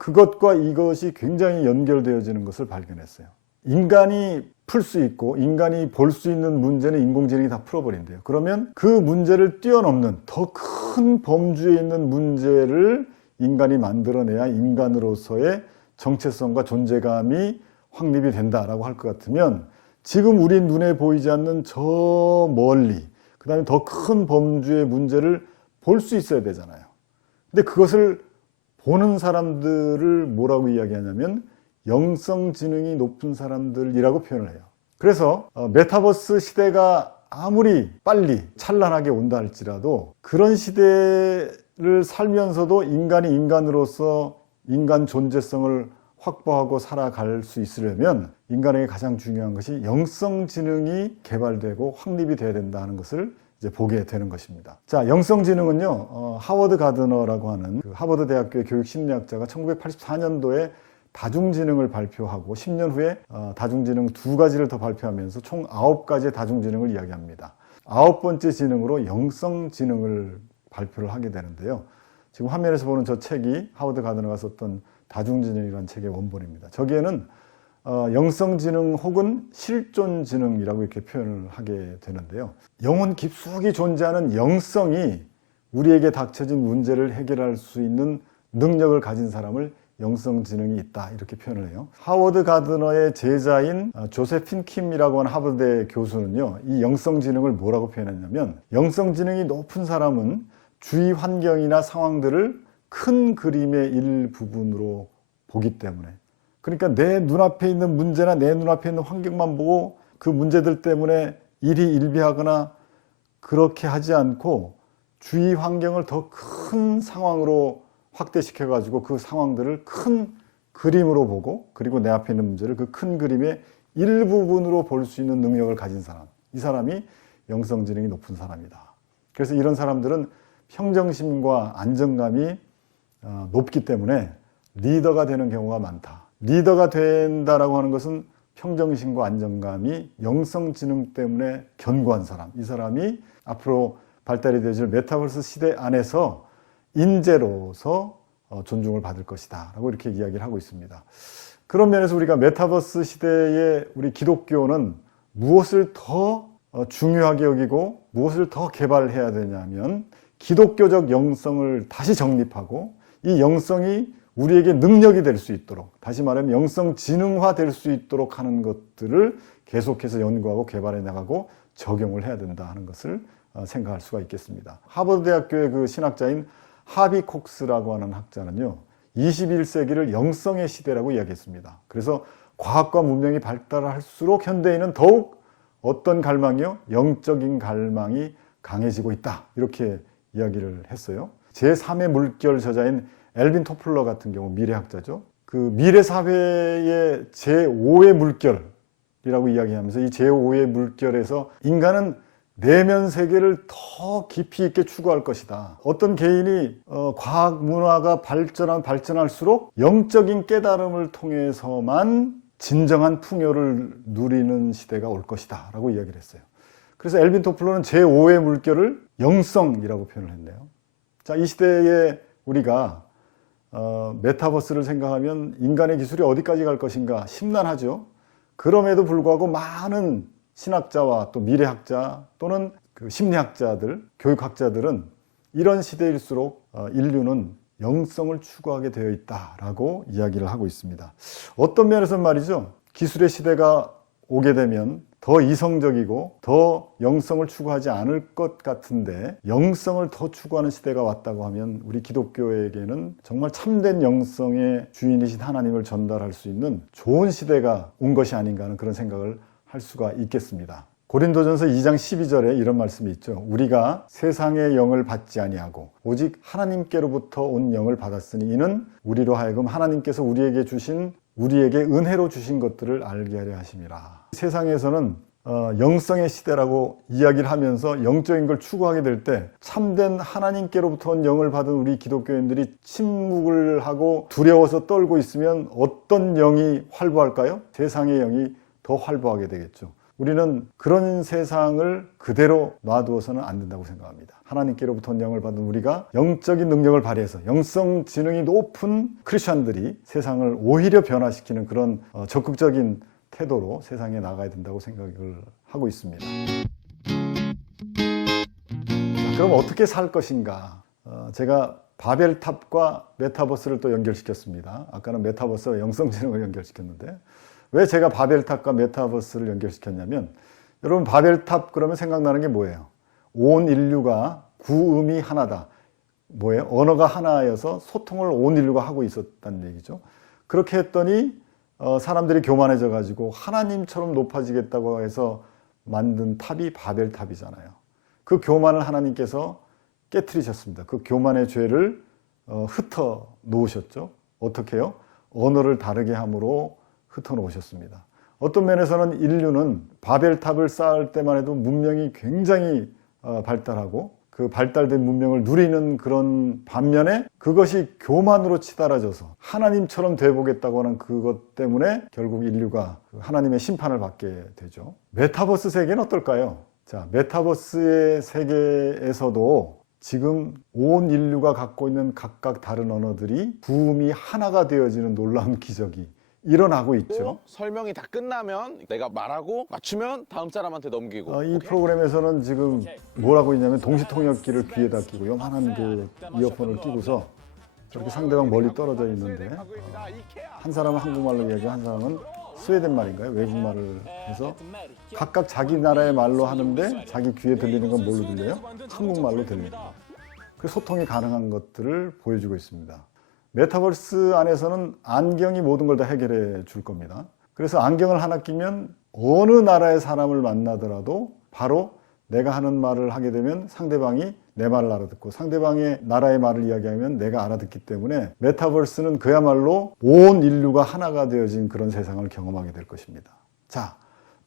그것과 이것이 굉장히 연결되어지는 것을 발견했어요. 인간이 풀 수 있고 인간이 볼 수 있는 문제는 인공지능이 다 풀어버린대요. 그러면 그 문제를 뛰어넘는 더 큰 범주에 있는 문제를 인간이 만들어내야 인간으로서의 정체성과 존재감이 확립이 된다라고 할 것 같으면 지금 우리 눈에 보이지 않는 저 멀리 그 다음에 더 큰 범주의 문제를 볼 수 있어야 되잖아요. 근데 그것을 보는 사람들을 뭐라고 이야기하냐면 영성지능이 높은 사람들이라고 표현을 해요. 그래서 메타버스 시대가 아무리 빨리 찬란하게 온다 할지라도 그런 시대를 살면서도 인간이 인간으로서 인간 존재성을 확보하고 살아갈 수 있으려면 인간에게 가장 중요한 것이 영성지능이 개발되고 확립이 돼야 된다는 것을 이제 보게 되는 것입니다. 자, 영성지능은요, 하워드 가드너라고 하는 그 하버드 대학교의 교육심리학자가 1984년도에 다중지능을 발표하고 10년 후에 다중지능 2가지를 더 발표하면서 총 9가지의 다중지능을 이야기합니다. 9번째 지능으로 영성지능을 발표를 하게 되는데요. 지금 화면에서 보는 저 책이 하워드 가드너가 썼던 다중지능이라는 책의 원본입니다. 저기에는 영성지능 혹은 실존지능이라고 이렇게 표현을 하게 되는데요. 영혼 깊숙이 존재하는 영성이 우리에게 닥쳐진 문제를 해결할 수 있는 능력을 가진 사람을 영성지능이 있다 이렇게 표현을 해요. 하워드 가드너의 제자인 조세핀 킴이라고 하는 하버드대 교수는요, 이 영성지능을 뭐라고 표현했냐면 영성지능이 높은 사람은 주위 환경이나 상황들을 큰 그림의 일부분으로 보기 때문에, 그러니까 내 눈앞에 있는 문제나 내 눈앞에 있는 환경만 보고 그 문제들 때문에 일희일비하거나 그렇게 하지 않고 주위 환경을 더 큰 상황으로 확대시켜 가지고 그 상황들을 큰 그림으로 보고 그리고 내 앞에 있는 문제를 그 큰 그림의 일부분으로 볼 수 있는 능력을 가진 사람, 이 사람이 영성지능이 높은 사람이다. 그래서 이런 사람들은 평정심과 안정감이 높기 때문에 리더가 되는 경우가 많다. 리더가 된다라고 하는 것은 평정심과 안정감이 영성지능 때문에 견고한 사람, 이 사람이 앞으로 발달이 되어질 메타버스 시대 안에서 인재로서 존중을 받을 것이다 라고 이렇게 이야기를 하고 있습니다. 그런 면에서 우리가 메타버스 시대에 우리 기독교는 무엇을 더 중요하게 여기고 무엇을 더 개발해야 되냐면 기독교적 영성을 다시 정립하고 이 영성이 우리에게 능력이 될 수 있도록, 다시 말하면 영성지능화 될 수 있도록 하는 것들을 계속해서 연구하고 개발해 나가고 적용을 해야 된다 하는 것을 생각할 수가 있겠습니다. 하버드 대학교의 그 신학자인 하비 콕스라고 하는 학자는요, 21세기를 영성의 시대라고 이야기했습니다. 그래서 과학과 문명이 발달할수록 현대인은 더욱 어떤 갈망이요? 영적인 갈망이 강해지고 있다. 이렇게 이야기를 했어요. 제3의 물결 저자인 엘빈 토플러 같은 경우 미래학자죠. 그 미래 사회의 제5의 물결이라고 이야기하면서 이 제5의 물결에서 인간은 내면 세계를 더 깊이 있게 추구할 것이다. 어떤 개인이 과학 문화가 발전할수록 영적인 깨달음을 통해서만 진정한 풍요를 누리는 시대가 올 것이다 라고 이야기를 했어요. 그래서 엘빈 토플러는 제5의 물결을 영성이라고 표현을 했네요. 자, 이 시대에 우리가 메타버스를 생각하면 인간의 기술이 어디까지 갈 것인가 심란하죠. 그럼에도 불구하고 많은 신학자와 또 미래학자 또는 그 심리학자들, 교육학자들은 이런 시대일수록 인류는 영성을 추구하게 되어 있다라고 이야기를 하고 있습니다. 어떤 면에서는 말이죠. 기술의 시대가 오게 되면 더 이성적이고 더 영성을 추구하지 않을 것 같은데 영성을 더 추구하는 시대가 왔다고 하면 우리 기독교에게는 정말 참된 영성의 주인이신 하나님을 전달할 수 있는 좋은 시대가 온 것이 아닌가 하는 그런 생각을 할 수가 있겠습니다. 고린도전서 2장 12절에 이런 말씀이 있죠. 우리가 세상의 영을 받지 아니하고 오직 하나님께로부터 온 영을 받았으니 이는 우리로 하여금 하나님께서 우리에게 은혜로 주신 것들을 알게 하려 하심이라. 세상에서는 영성의 시대라고 이야기를 하면서 영적인 걸 추구하게 될 때 참된 하나님께로부터 온 영을 받은 우리 기독교인들이 침묵을 하고 두려워서 떨고 있으면 어떤 영이 활보할까요? 세상의 영이 더 활보하게 되겠죠. 우리는 그런 세상을 그대로 놔두어서는 안 된다고 생각합니다. 하나님께로부터 온 영을 받은 우리가 영적인 능력을 발휘해서 영성 지능이 높은 크리스천들이 세상을 오히려 변화시키는 그런 적극적인 태도로 세상에 나가야 된다고 생각을 하고 있습니다. 자, 그럼 어떻게 살 것인가? 제가 바벨탑과 메타버스를 또 연결시켰습니다. 아까는 메타버스와 영성지능을 연결시켰는데 왜 제가 바벨탑과 메타버스를 연결시켰냐면 여러분 바벨탑 그러면 생각나는 게 뭐예요? 온 인류가 구음이 하나다. 뭐예요? 언어가 하나여서 소통을 온 인류가 하고 있었다는 얘기죠. 그렇게 했더니 사람들이 교만해져 가지고 하나님처럼 높아지겠다고 해서 만든 탑이 바벨탑이잖아요. 그 교만을 하나님께서 깨트리셨습니다. 그 교만의 죄를 흩어 놓으셨죠. 어떻게 해요? 언어를 다르게 함으로 흩어 놓으셨습니다. 어떤 면에서는 인류는 바벨탑을 쌓을 때만 해도 문명이 굉장히 발달하고 그 발달된 문명을 누리는 그런 반면에 그것이 교만으로 치달아져서 하나님처럼 돼보겠다고 하는 그것 때문에 결국 인류가 하나님의 심판을 받게 되죠. 메타버스 세계는 어떨까요? 자, 메타버스의 세계에서도 지금 온 인류가 갖고 있는 각각 다른 언어들이 부음이 하나가 되어지는 놀라운 기적이 일어나고 있죠. 설명이 다 끝나면 내가 말하고 맞추면 다음 사람한테 넘기고. 이 프로그램에서는 지금 뭘 하고 있냐면 동시통역기를 귀에다 끼고 요만한 그 이어폰을 끼고서 저렇게 상대방 멀리 떨어져 있는데 한 사람은 한국말로 이야기하고 한 사람은 스웨덴 말인가요? 외국말을 해서 각각 자기 나라의 말로 하는데 자기 귀에 들리는 건 뭘로 들려요? 한국말로 들립니다. 그 소통이 가능한 것들을 보여주고 있습니다. 메타버스 안에서는 안경이 모든 걸 다 해결해 줄 겁니다. 그래서 안경을 하나 끼면 어느 나라의 사람을 만나더라도 바로 내가 하는 말을 하게 되면 상대방이 내 말을 알아듣고 상대방의 나라의 말을 이야기하면 내가 알아듣기 때문에 메타버스는 그야말로 온 인류가 하나가 되어진 그런 세상을 경험하게 될 것입니다. 자,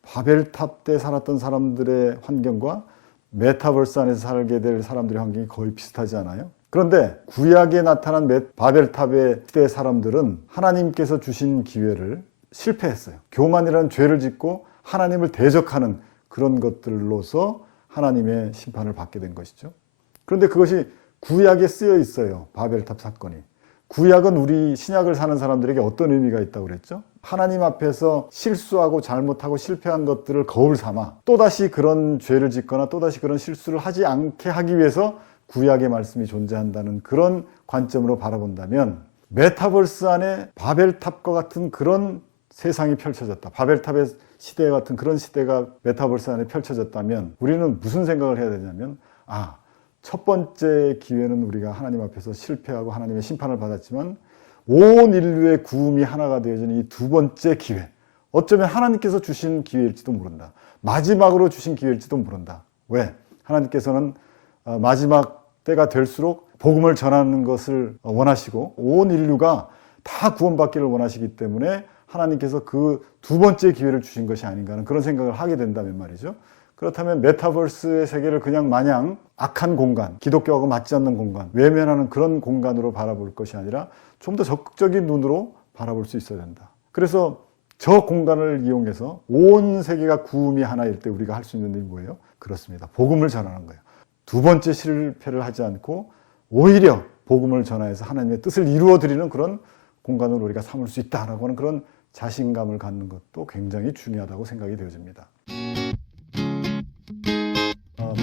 바벨탑 때 살았던 사람들의 환경과 메타버스 안에서 살게 될 사람들의 환경이 거의 비슷하지 않아요? 그런데 구약에 나타난 바벨탑의 시대 사람들은 하나님께서 주신 기회를 실패했어요. 교만이라는 죄를 짓고 하나님을 대적하는 그런 것들로서 하나님의 심판을 받게 된 것이죠. 그런데 그것이 구약에 쓰여 있어요. 바벨탑 사건이. 구약은 우리 신약을 사는 사람들에게 어떤 의미가 있다고 그랬죠? 하나님 앞에서 실수하고 잘못하고 실패한 것들을 거울 삼아 또다시 그런 죄를 짓거나 또다시 그런 실수를 하지 않게 하기 위해서 구약의 말씀이 존재한다는 그런 관점으로 바라본다면 메타버스 안에 바벨탑과 같은 그런 세상이 펼쳐졌다. 바벨탑의 시대 같은 그런 시대가 메타버스 안에 펼쳐졌다면 우리는 무슨 생각을 해야 되냐면 첫 번째 기회는 우리가 하나님 앞에서 실패하고 하나님의 심판을 받았지만 온 인류의 구음이 하나가 되어지는 이 두 번째 기회, 어쩌면 하나님께서 주신 기회일지도 모른다. 마지막으로 주신 기회일지도 모른다. 왜? 하나님께서는 마지막 때가 될수록 복음을 전하는 것을 원하시고 온 인류가 다 구원받기를 원하시기 때문에 하나님께서 그 두 번째 기회를 주신 것이 아닌가 하는 그런 생각을 하게 된다면 말이죠. 그렇다면 메타버스의 세계를 그냥 마냥 악한 공간, 기독교하고 맞지 않는 공간, 외면하는 그런 공간으로 바라볼 것이 아니라 좀 더 적극적인 눈으로 바라볼 수 있어야 된다. 그래서 저 공간을 이용해서 온 세계가 구음이 하나일 때 우리가 할 수 있는 일이 뭐예요? 그렇습니다. 복음을 전하는 거예요. 두 번째 실패를 하지 않고 오히려 복음을 전하여서 하나님의 뜻을 이루어드리는 그런 공간을 우리가 삼을 수 있다라고 하는 그런 자신감을 갖는 것도 굉장히 중요하다고 생각이 되어집니다.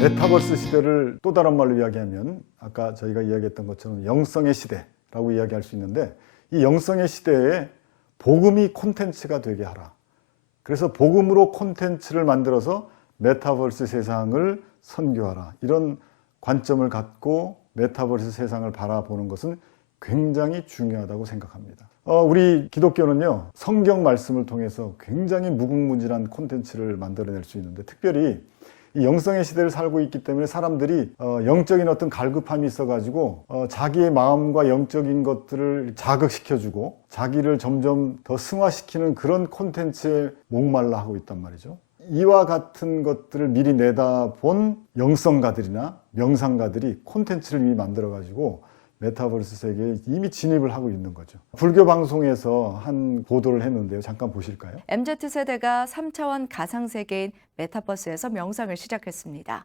메타버스 시대를 또 다른 말로 이야기하면 아까 저희가 이야기했던 것처럼 영성의 시대라고 이야기할 수 있는데, 이 영성의 시대에 복음이 콘텐츠가 되게 하라. 그래서 복음으로 콘텐츠를 만들어서 메타버스 세상을 선교하라. 이런 관점을 갖고 메타버스 세상을 바라보는 것은 굉장히 중요하다고 생각합니다. 우리 기독교는요, 성경 말씀을 통해서 굉장히 무궁무진한 콘텐츠를 만들어낼 수 있는데, 특별히 이 영성의 시대를 살고 있기 때문에 사람들이 영적인 어떤 갈급함이 있어가지고 자기의 마음과 영적인 것들을 자극시켜주고 자기를 점점 더 승화시키는 그런 콘텐츠에 목말라 하고 있단 말이죠. 이와 같은 것들을 미리 내다본 영성가들이나 명상가들이 콘텐츠를 이미 만들어가지고 메타버스 세계에 이미 진입을 하고 있는 거죠. 불교 방송에서 한 보도를 했는데요. 잠깐 보실까요? MZ세대가 3차원 가상세계인 메타버스에서 명상을 시작했습니다.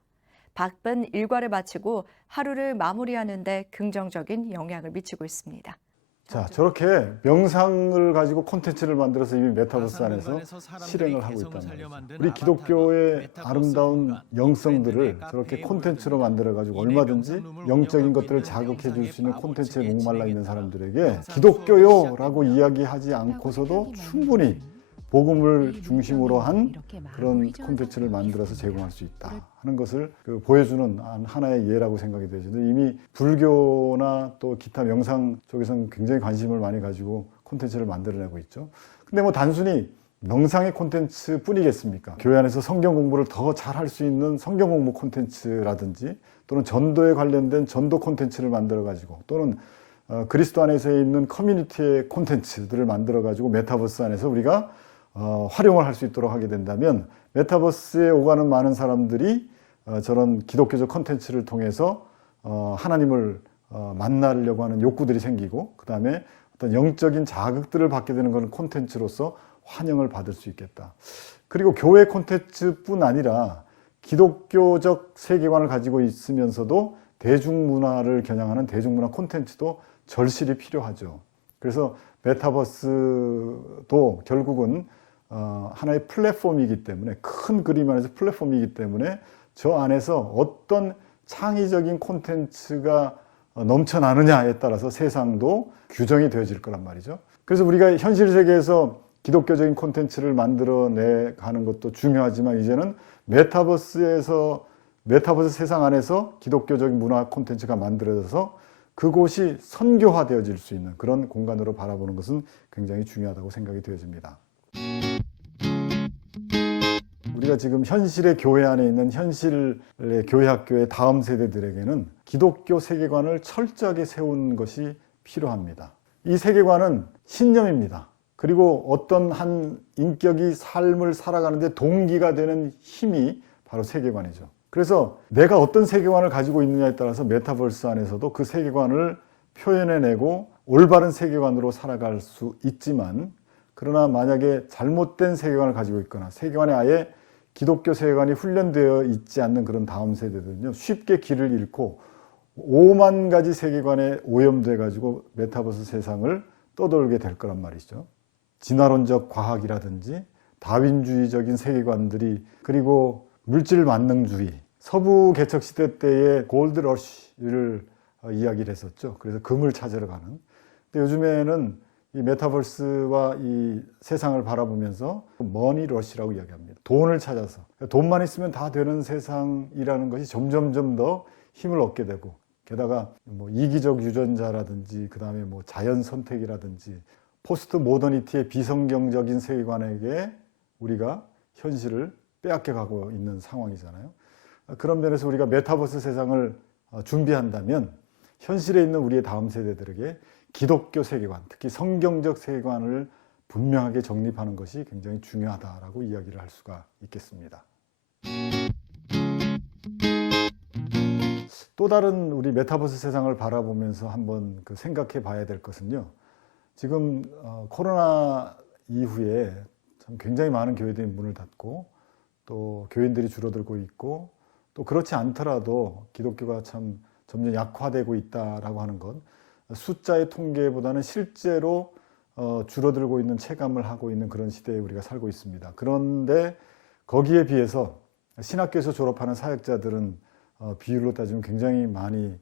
바쁜 일과를 마치고 하루를 마무리하는 데 긍정적인 영향을 미치고 있습니다. 자, 저렇게 명상을 가지고 콘텐츠를 만들어서 이미 메타버스 안에서 실행을 하고 있다는 거죠. 우리 기독교의 아름다운 영성들을 저렇게 콘텐츠로 만들어가지고 얼마든지 영적인 것들을 자극해 줄 수 있는 콘텐츠에 목말라 있는 사람들에게 기독교요라고 이야기하지 않고서도 충분히 복음을 중심으로 한 그런 콘텐츠를 만들어서 제공할 수 있다 하는 것을 보여주는 하나의 예라고 생각이 되죠. 이미 불교나 또 기타 명상 쪽에서는 굉장히 관심을 많이 가지고 콘텐츠를 만들어내고 있죠. 근데 뭐 단순히 명상의 콘텐츠 뿐이겠습니까? 교회 안에서 성경 공부를 더 잘 할 수 있는 성경 공부 콘텐츠라든지, 또는 전도에 관련된 전도 콘텐츠를 만들어 가지고, 또는 그리스도 안에서 있는 커뮤니티의 콘텐츠들을 만들어 가지고 메타버스 안에서 우리가 활용을 할 수 있도록 하게 된다면, 메타버스에 오가는 많은 사람들이 저런 기독교적 콘텐츠를 통해서 하나님을 만나려고 하는 욕구들이 생기고, 그 다음에 어떤 영적인 자극들을 받게 되는 그런 콘텐츠로서 환영을 받을 수 있겠다. 그리고 교회 콘텐츠뿐 아니라 기독교적 세계관을 가지고 있으면서도 대중문화를 겨냥하는 대중문화 콘텐츠도 절실히 필요하죠. 그래서 메타버스도 결국은 하나의 플랫폼이기 때문에, 큰 그림 안에서 플랫폼이기 때문에 저 안에서 어떤 창의적인 콘텐츠가 넘쳐나느냐에 따라서 세상도 규정이 되어질 거란 말이죠. 그래서 우리가 현실 세계에서 기독교적인 콘텐츠를 만들어내 가는 것도 중요하지만, 이제는 메타버스 세상 안에서 기독교적인 문화 콘텐츠가 만들어져서 그곳이 선교화되어질 수 있는 그런 공간으로 바라보는 것은 굉장히 중요하다고 생각이 되어집니다. 우리가 지금 현실의 교회 안에 있는 현실의 교회 학교의 다음 세대들에게는 기독교 세계관을 철저하게 세운 것이 필요합니다. 이 세계관은 신념입니다. 그리고 어떤 한 인격이 삶을 살아가는데 동기가 되는 힘이 바로 세계관이죠. 그래서 내가 어떤 세계관을 가지고 있느냐에 따라서 메타버스 안에서도 그 세계관을 표현해내고 올바른 세계관으로 살아갈 수 있지만, 그러나 만약에 잘못된 세계관을 가지고 있거나 세계관에 아예 기독교 세계관이 훈련되어 있지 않는 그런 다음 세대들은요, 쉽게 길을 잃고 5만 가지 세계관에 오염돼 가지고 메타버스 세상을 떠돌게 될 거란 말이죠. 진화론적 과학이라든지 다윈주의적인 세계관들이, 그리고 물질 만능주의, 서부 개척 시대 때의 골드 러시를 이야기를 했었죠. 그래서 금을 찾으러 가는. 근데 요즘에는 이 메타버스와 이 세상을 바라보면서 머니 러시라고 이야기합니다. 돈을 찾아서, 돈만 있으면 다 되는 세상이라는 것이 점점점 더 힘을 얻게 되고, 게다가 뭐 이기적 유전자라든지, 그 다음에 뭐 자연 선택이라든지, 포스트 모더니티의 비성경적인 세계관에게 우리가 현실을 빼앗겨 가고 있는 상황이잖아요. 그런 면에서 우리가 메타버스 세상을 준비한다면 현실에 있는 우리의 다음 세대들에게 기독교 세계관, 특히 성경적 세계관을 분명하게 정립하는 것이 굉장히 중요하다라고 이야기를 할 수가 있겠습니다. 또 다른 우리 메타버스 세상을 바라보면서 한번 생각해 봐야 될 것은요, 지금 코로나 이후에 참 굉장히 많은 교회들이 문을 닫고 또 교인들이 줄어들고 있고, 또 그렇지 않더라도 기독교가 참 점점 약화되고 있다라고 하는 것, 숫자의 통계보다는 실제로 줄어들고 있는 체감을 하고 있는 그런 시대에 우리가 살고 있습니다. 그런데 거기에 비해서 신학교에서 졸업하는 사역자들은 비율로 따지면 굉장히 많이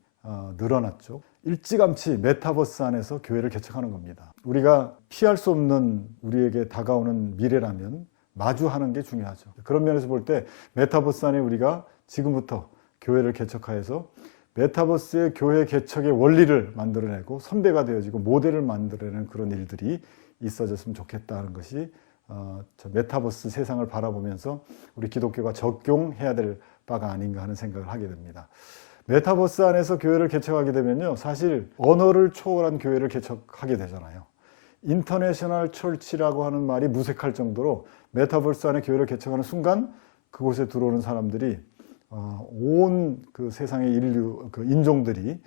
늘어났죠. 일찌감치 메타버스 안에서 교회를 개척하는 겁니다. 우리가 피할 수 없는 우리에게 다가오는 미래라면 마주하는 게 중요하죠. 그런 면에서 볼 때 메타버스 안에 우리가 지금부터 교회를 개척하여서 메타버스의 교회 개척의 원리를 만들어내고 선배가 되어지고 모델을 만들어내는 그런 일들이 있어졌으면 좋겠다는 것이 저 메타버스 세상을 바라보면서 우리 기독교가 적용해야 될 바가 아닌가 하는 생각을 하게 됩니다. 메타버스 안에서 교회를 개척하게 되면요, 사실 언어를 초월한 교회를 개척하게 되잖아요. 인터내셔널 철치라고 하는 말이 무색할 정도로 메타버스 안에 교회를 개척하는 순간 그곳에 들어오는 사람들이 온 그 세상의 인류, 그 인종들이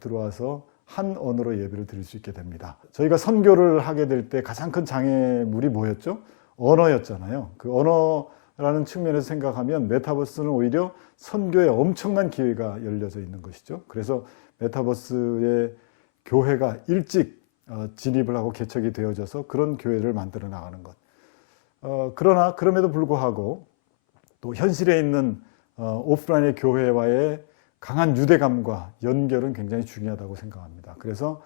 들어와서 한 언어로 예배를 드릴 수 있게 됩니다. 저희가 선교를 하게 될 때 가장 큰 장애물이 뭐였죠? 언어였잖아요. 그 언어라는 측면에서 생각하면 메타버스는 오히려 선교에 엄청난 기회가 열려져 있는 것이죠. 그래서 메타버스의 교회가 일찍 진입을 하고 개척이 되어져서 그런 교회를 만들어 나가는 것. 그러나 그럼에도 불구하고 또 현실에 있는 오프라인의 교회와의 강한 유대감과 연결은 굉장히 중요하다고 생각합니다. 그래서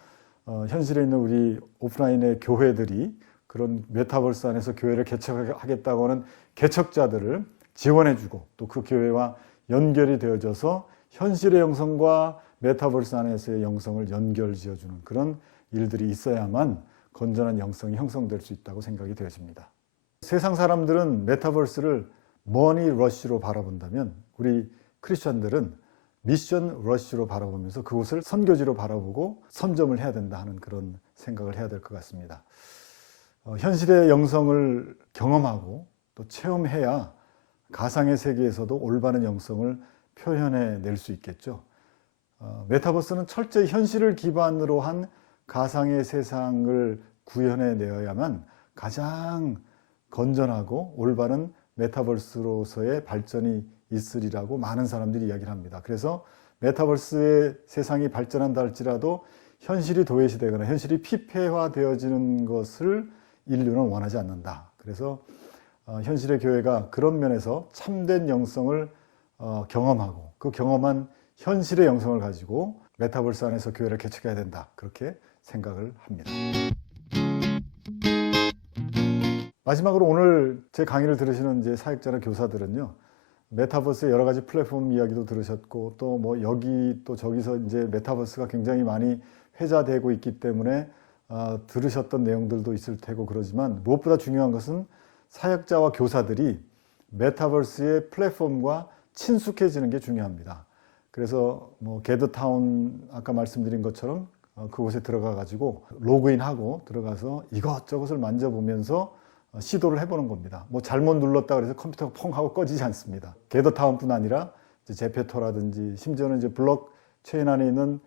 현실에 있는 우리 오프라인의 교회들이 그런 메타버스 안에서 교회를 개척하겠다고 하는 개척자들을 지원해주고 또 그 교회와 연결이 되어져서 현실의 영성과 메타버스 안에서의 영성을 연결지어주는 그런 일들이 있어야만 건전한 영성이 형성될 수 있다고 생각이 되어집니다. 세상 사람들은 메타버스를 머니 러쉬로 바라본다면 우리 크리스천들은 미션 러쉬로 바라보면서 그곳을 선교지로 바라보고 선점을 해야 된다 하는 그런 생각을 해야 될 것 같습니다. 현실의 영성을 경험하고 또 체험해야 가상의 세계에서도 올바른 영성을 표현해 낼 수 있겠죠. 메타버스는 철저히 현실을 기반으로 한 가상의 세상을 구현해 내어야만 가장 건전하고 올바른 메타버스로서의 발전이 있으리라고 많은 사람들이 이야기를 합니다. 그래서 메타버스의 세상이 발전한다 할지라도 현실이 도외시되거나 현실이 피폐화되어지는 것을 인류는 원하지 않는다. 그래서 현실의 교회가 그런 면에서 참된 영성을 경험하고 그 경험한 현실의 영성을 가지고 메타버스 안에서 교회를 개척해야 된다. 그렇게 생각을 합니다. 마지막으로 오늘 제 강의를 들으시는 이제 사역자나 교사들은요, 메타버스의 여러 가지 플랫폼 이야기도 들으셨고 또 뭐 여기 또 저기서 이제 메타버스가 굉장히 많이 회자되고 있기 때문에 들으셨던 내용들도 있을 테고 그러지만 무엇보다 중요한 것은 사역자와 교사들이 메타버스의 플랫폼과 친숙해지는 게 중요합니다. 그래서 뭐 게더타운 아까 말씀드린 것처럼 그곳에 들어가 가지고 로그인하고 들어가서 이것저것을 만져보면서 시도를 해보는 겁니다. 뭐 잘못 눌렀다 그래서 컴퓨터가 펑 하고 꺼지지 않습니다. 게더타운뿐 아니라 제페토라든지 심지어는 이제 블록체인 안에 있는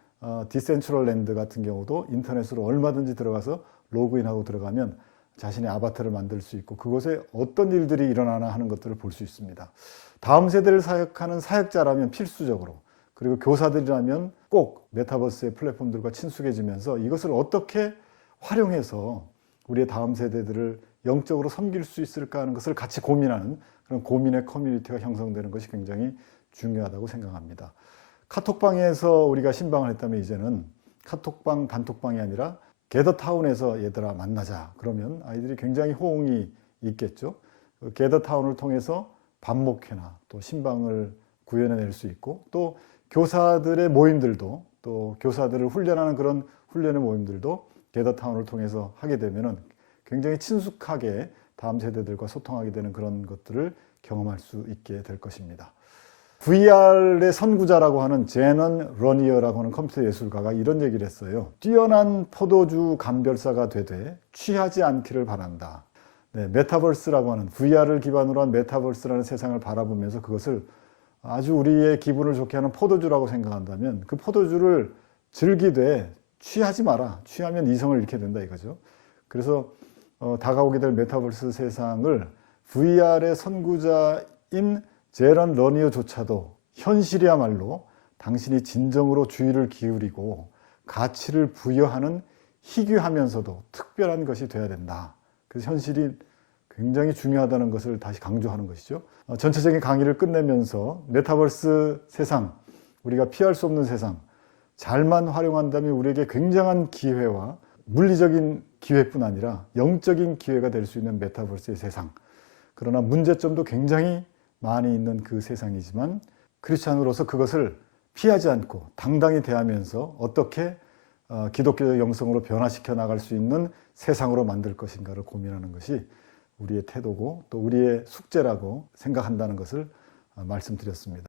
디센트럴랜드 같은 경우도 인터넷으로 얼마든지 들어가서 로그인하고 들어가면 자신의 아바타를 만들 수 있고 그곳에 어떤 일들이 일어나나 하는 것들을 볼 수 있습니다. 다음 세대를 사역하는 사역자라면 필수적으로, 그리고 교사들이라면 꼭 메타버스의 플랫폼들과 친숙해지면서 이것을 어떻게 활용해서 우리의 다음 세대들을 영적으로 섬길 수 있을까 하는 것을 같이 고민하는 그런 고민의 커뮤니티가 형성되는 것이 굉장히 중요하다고 생각합니다. 카톡방에서 우리가 신방을 했다면 이제는 카톡방, 단톡방이 아니라 게더타운에서 얘들아 만나자. 그러면 아이들이 굉장히 호응이 있겠죠. 게더타운을 통해서 반목회나 또 신방을 구현해낼 수 있고 또 교사들의 모임들도 또 교사들을 훈련하는 그런 훈련의 모임들도 게더타운을 통해서 하게 되면은 굉장히 친숙하게 다음 세대들과 소통하게 되는 그런 것들을 경험할 수 있게 될 것입니다. VR의 선구자라고 하는 제넌 러니어라고 하는 컴퓨터 예술가가 이런 얘기를 했어요. 뛰어난 포도주 감별사가 되되 취하지 않기를 바란다. 네, 메타버스라고 하는 VR을 기반으로 한 메타버스라는 세상을 바라보면서 그것을 아주 우리의 기분을 좋게 하는 포도주라고 생각한다면 그 포도주를 즐기되 취하지 마라. 취하면 이성을 잃게 된다 이거죠. 그래서 다가오게 될 메타버스 세상을 VR의 선구자인 제런 러니어조차도 현실이야말로 당신이 진정으로 주의를 기울이고 가치를 부여하는 희귀하면서도 특별한 것이 돼야 된다. 그래서 현실이 굉장히 중요하다는 것을 다시 강조하는 것이죠. 전체적인 강의를 끝내면서 메타버스 세상, 우리가 피할 수 없는 세상, 잘만 활용한다면 우리에게 굉장한 기회와 물리적인 기회뿐 아니라 영적인 기회가 될 수 있는 메타버스의 세상. 그러나 문제점도 굉장히 많이 있는 그 세상이지만 크리스찬으로서 그것을 피하지 않고 당당히 대하면서 어떻게 기독교적 영성으로 변화시켜 나갈 수 있는 세상으로 만들 것인가를 고민하는 것이 우리의 태도고 또 우리의 숙제라고 생각한다는 것을 말씀드렸습니다.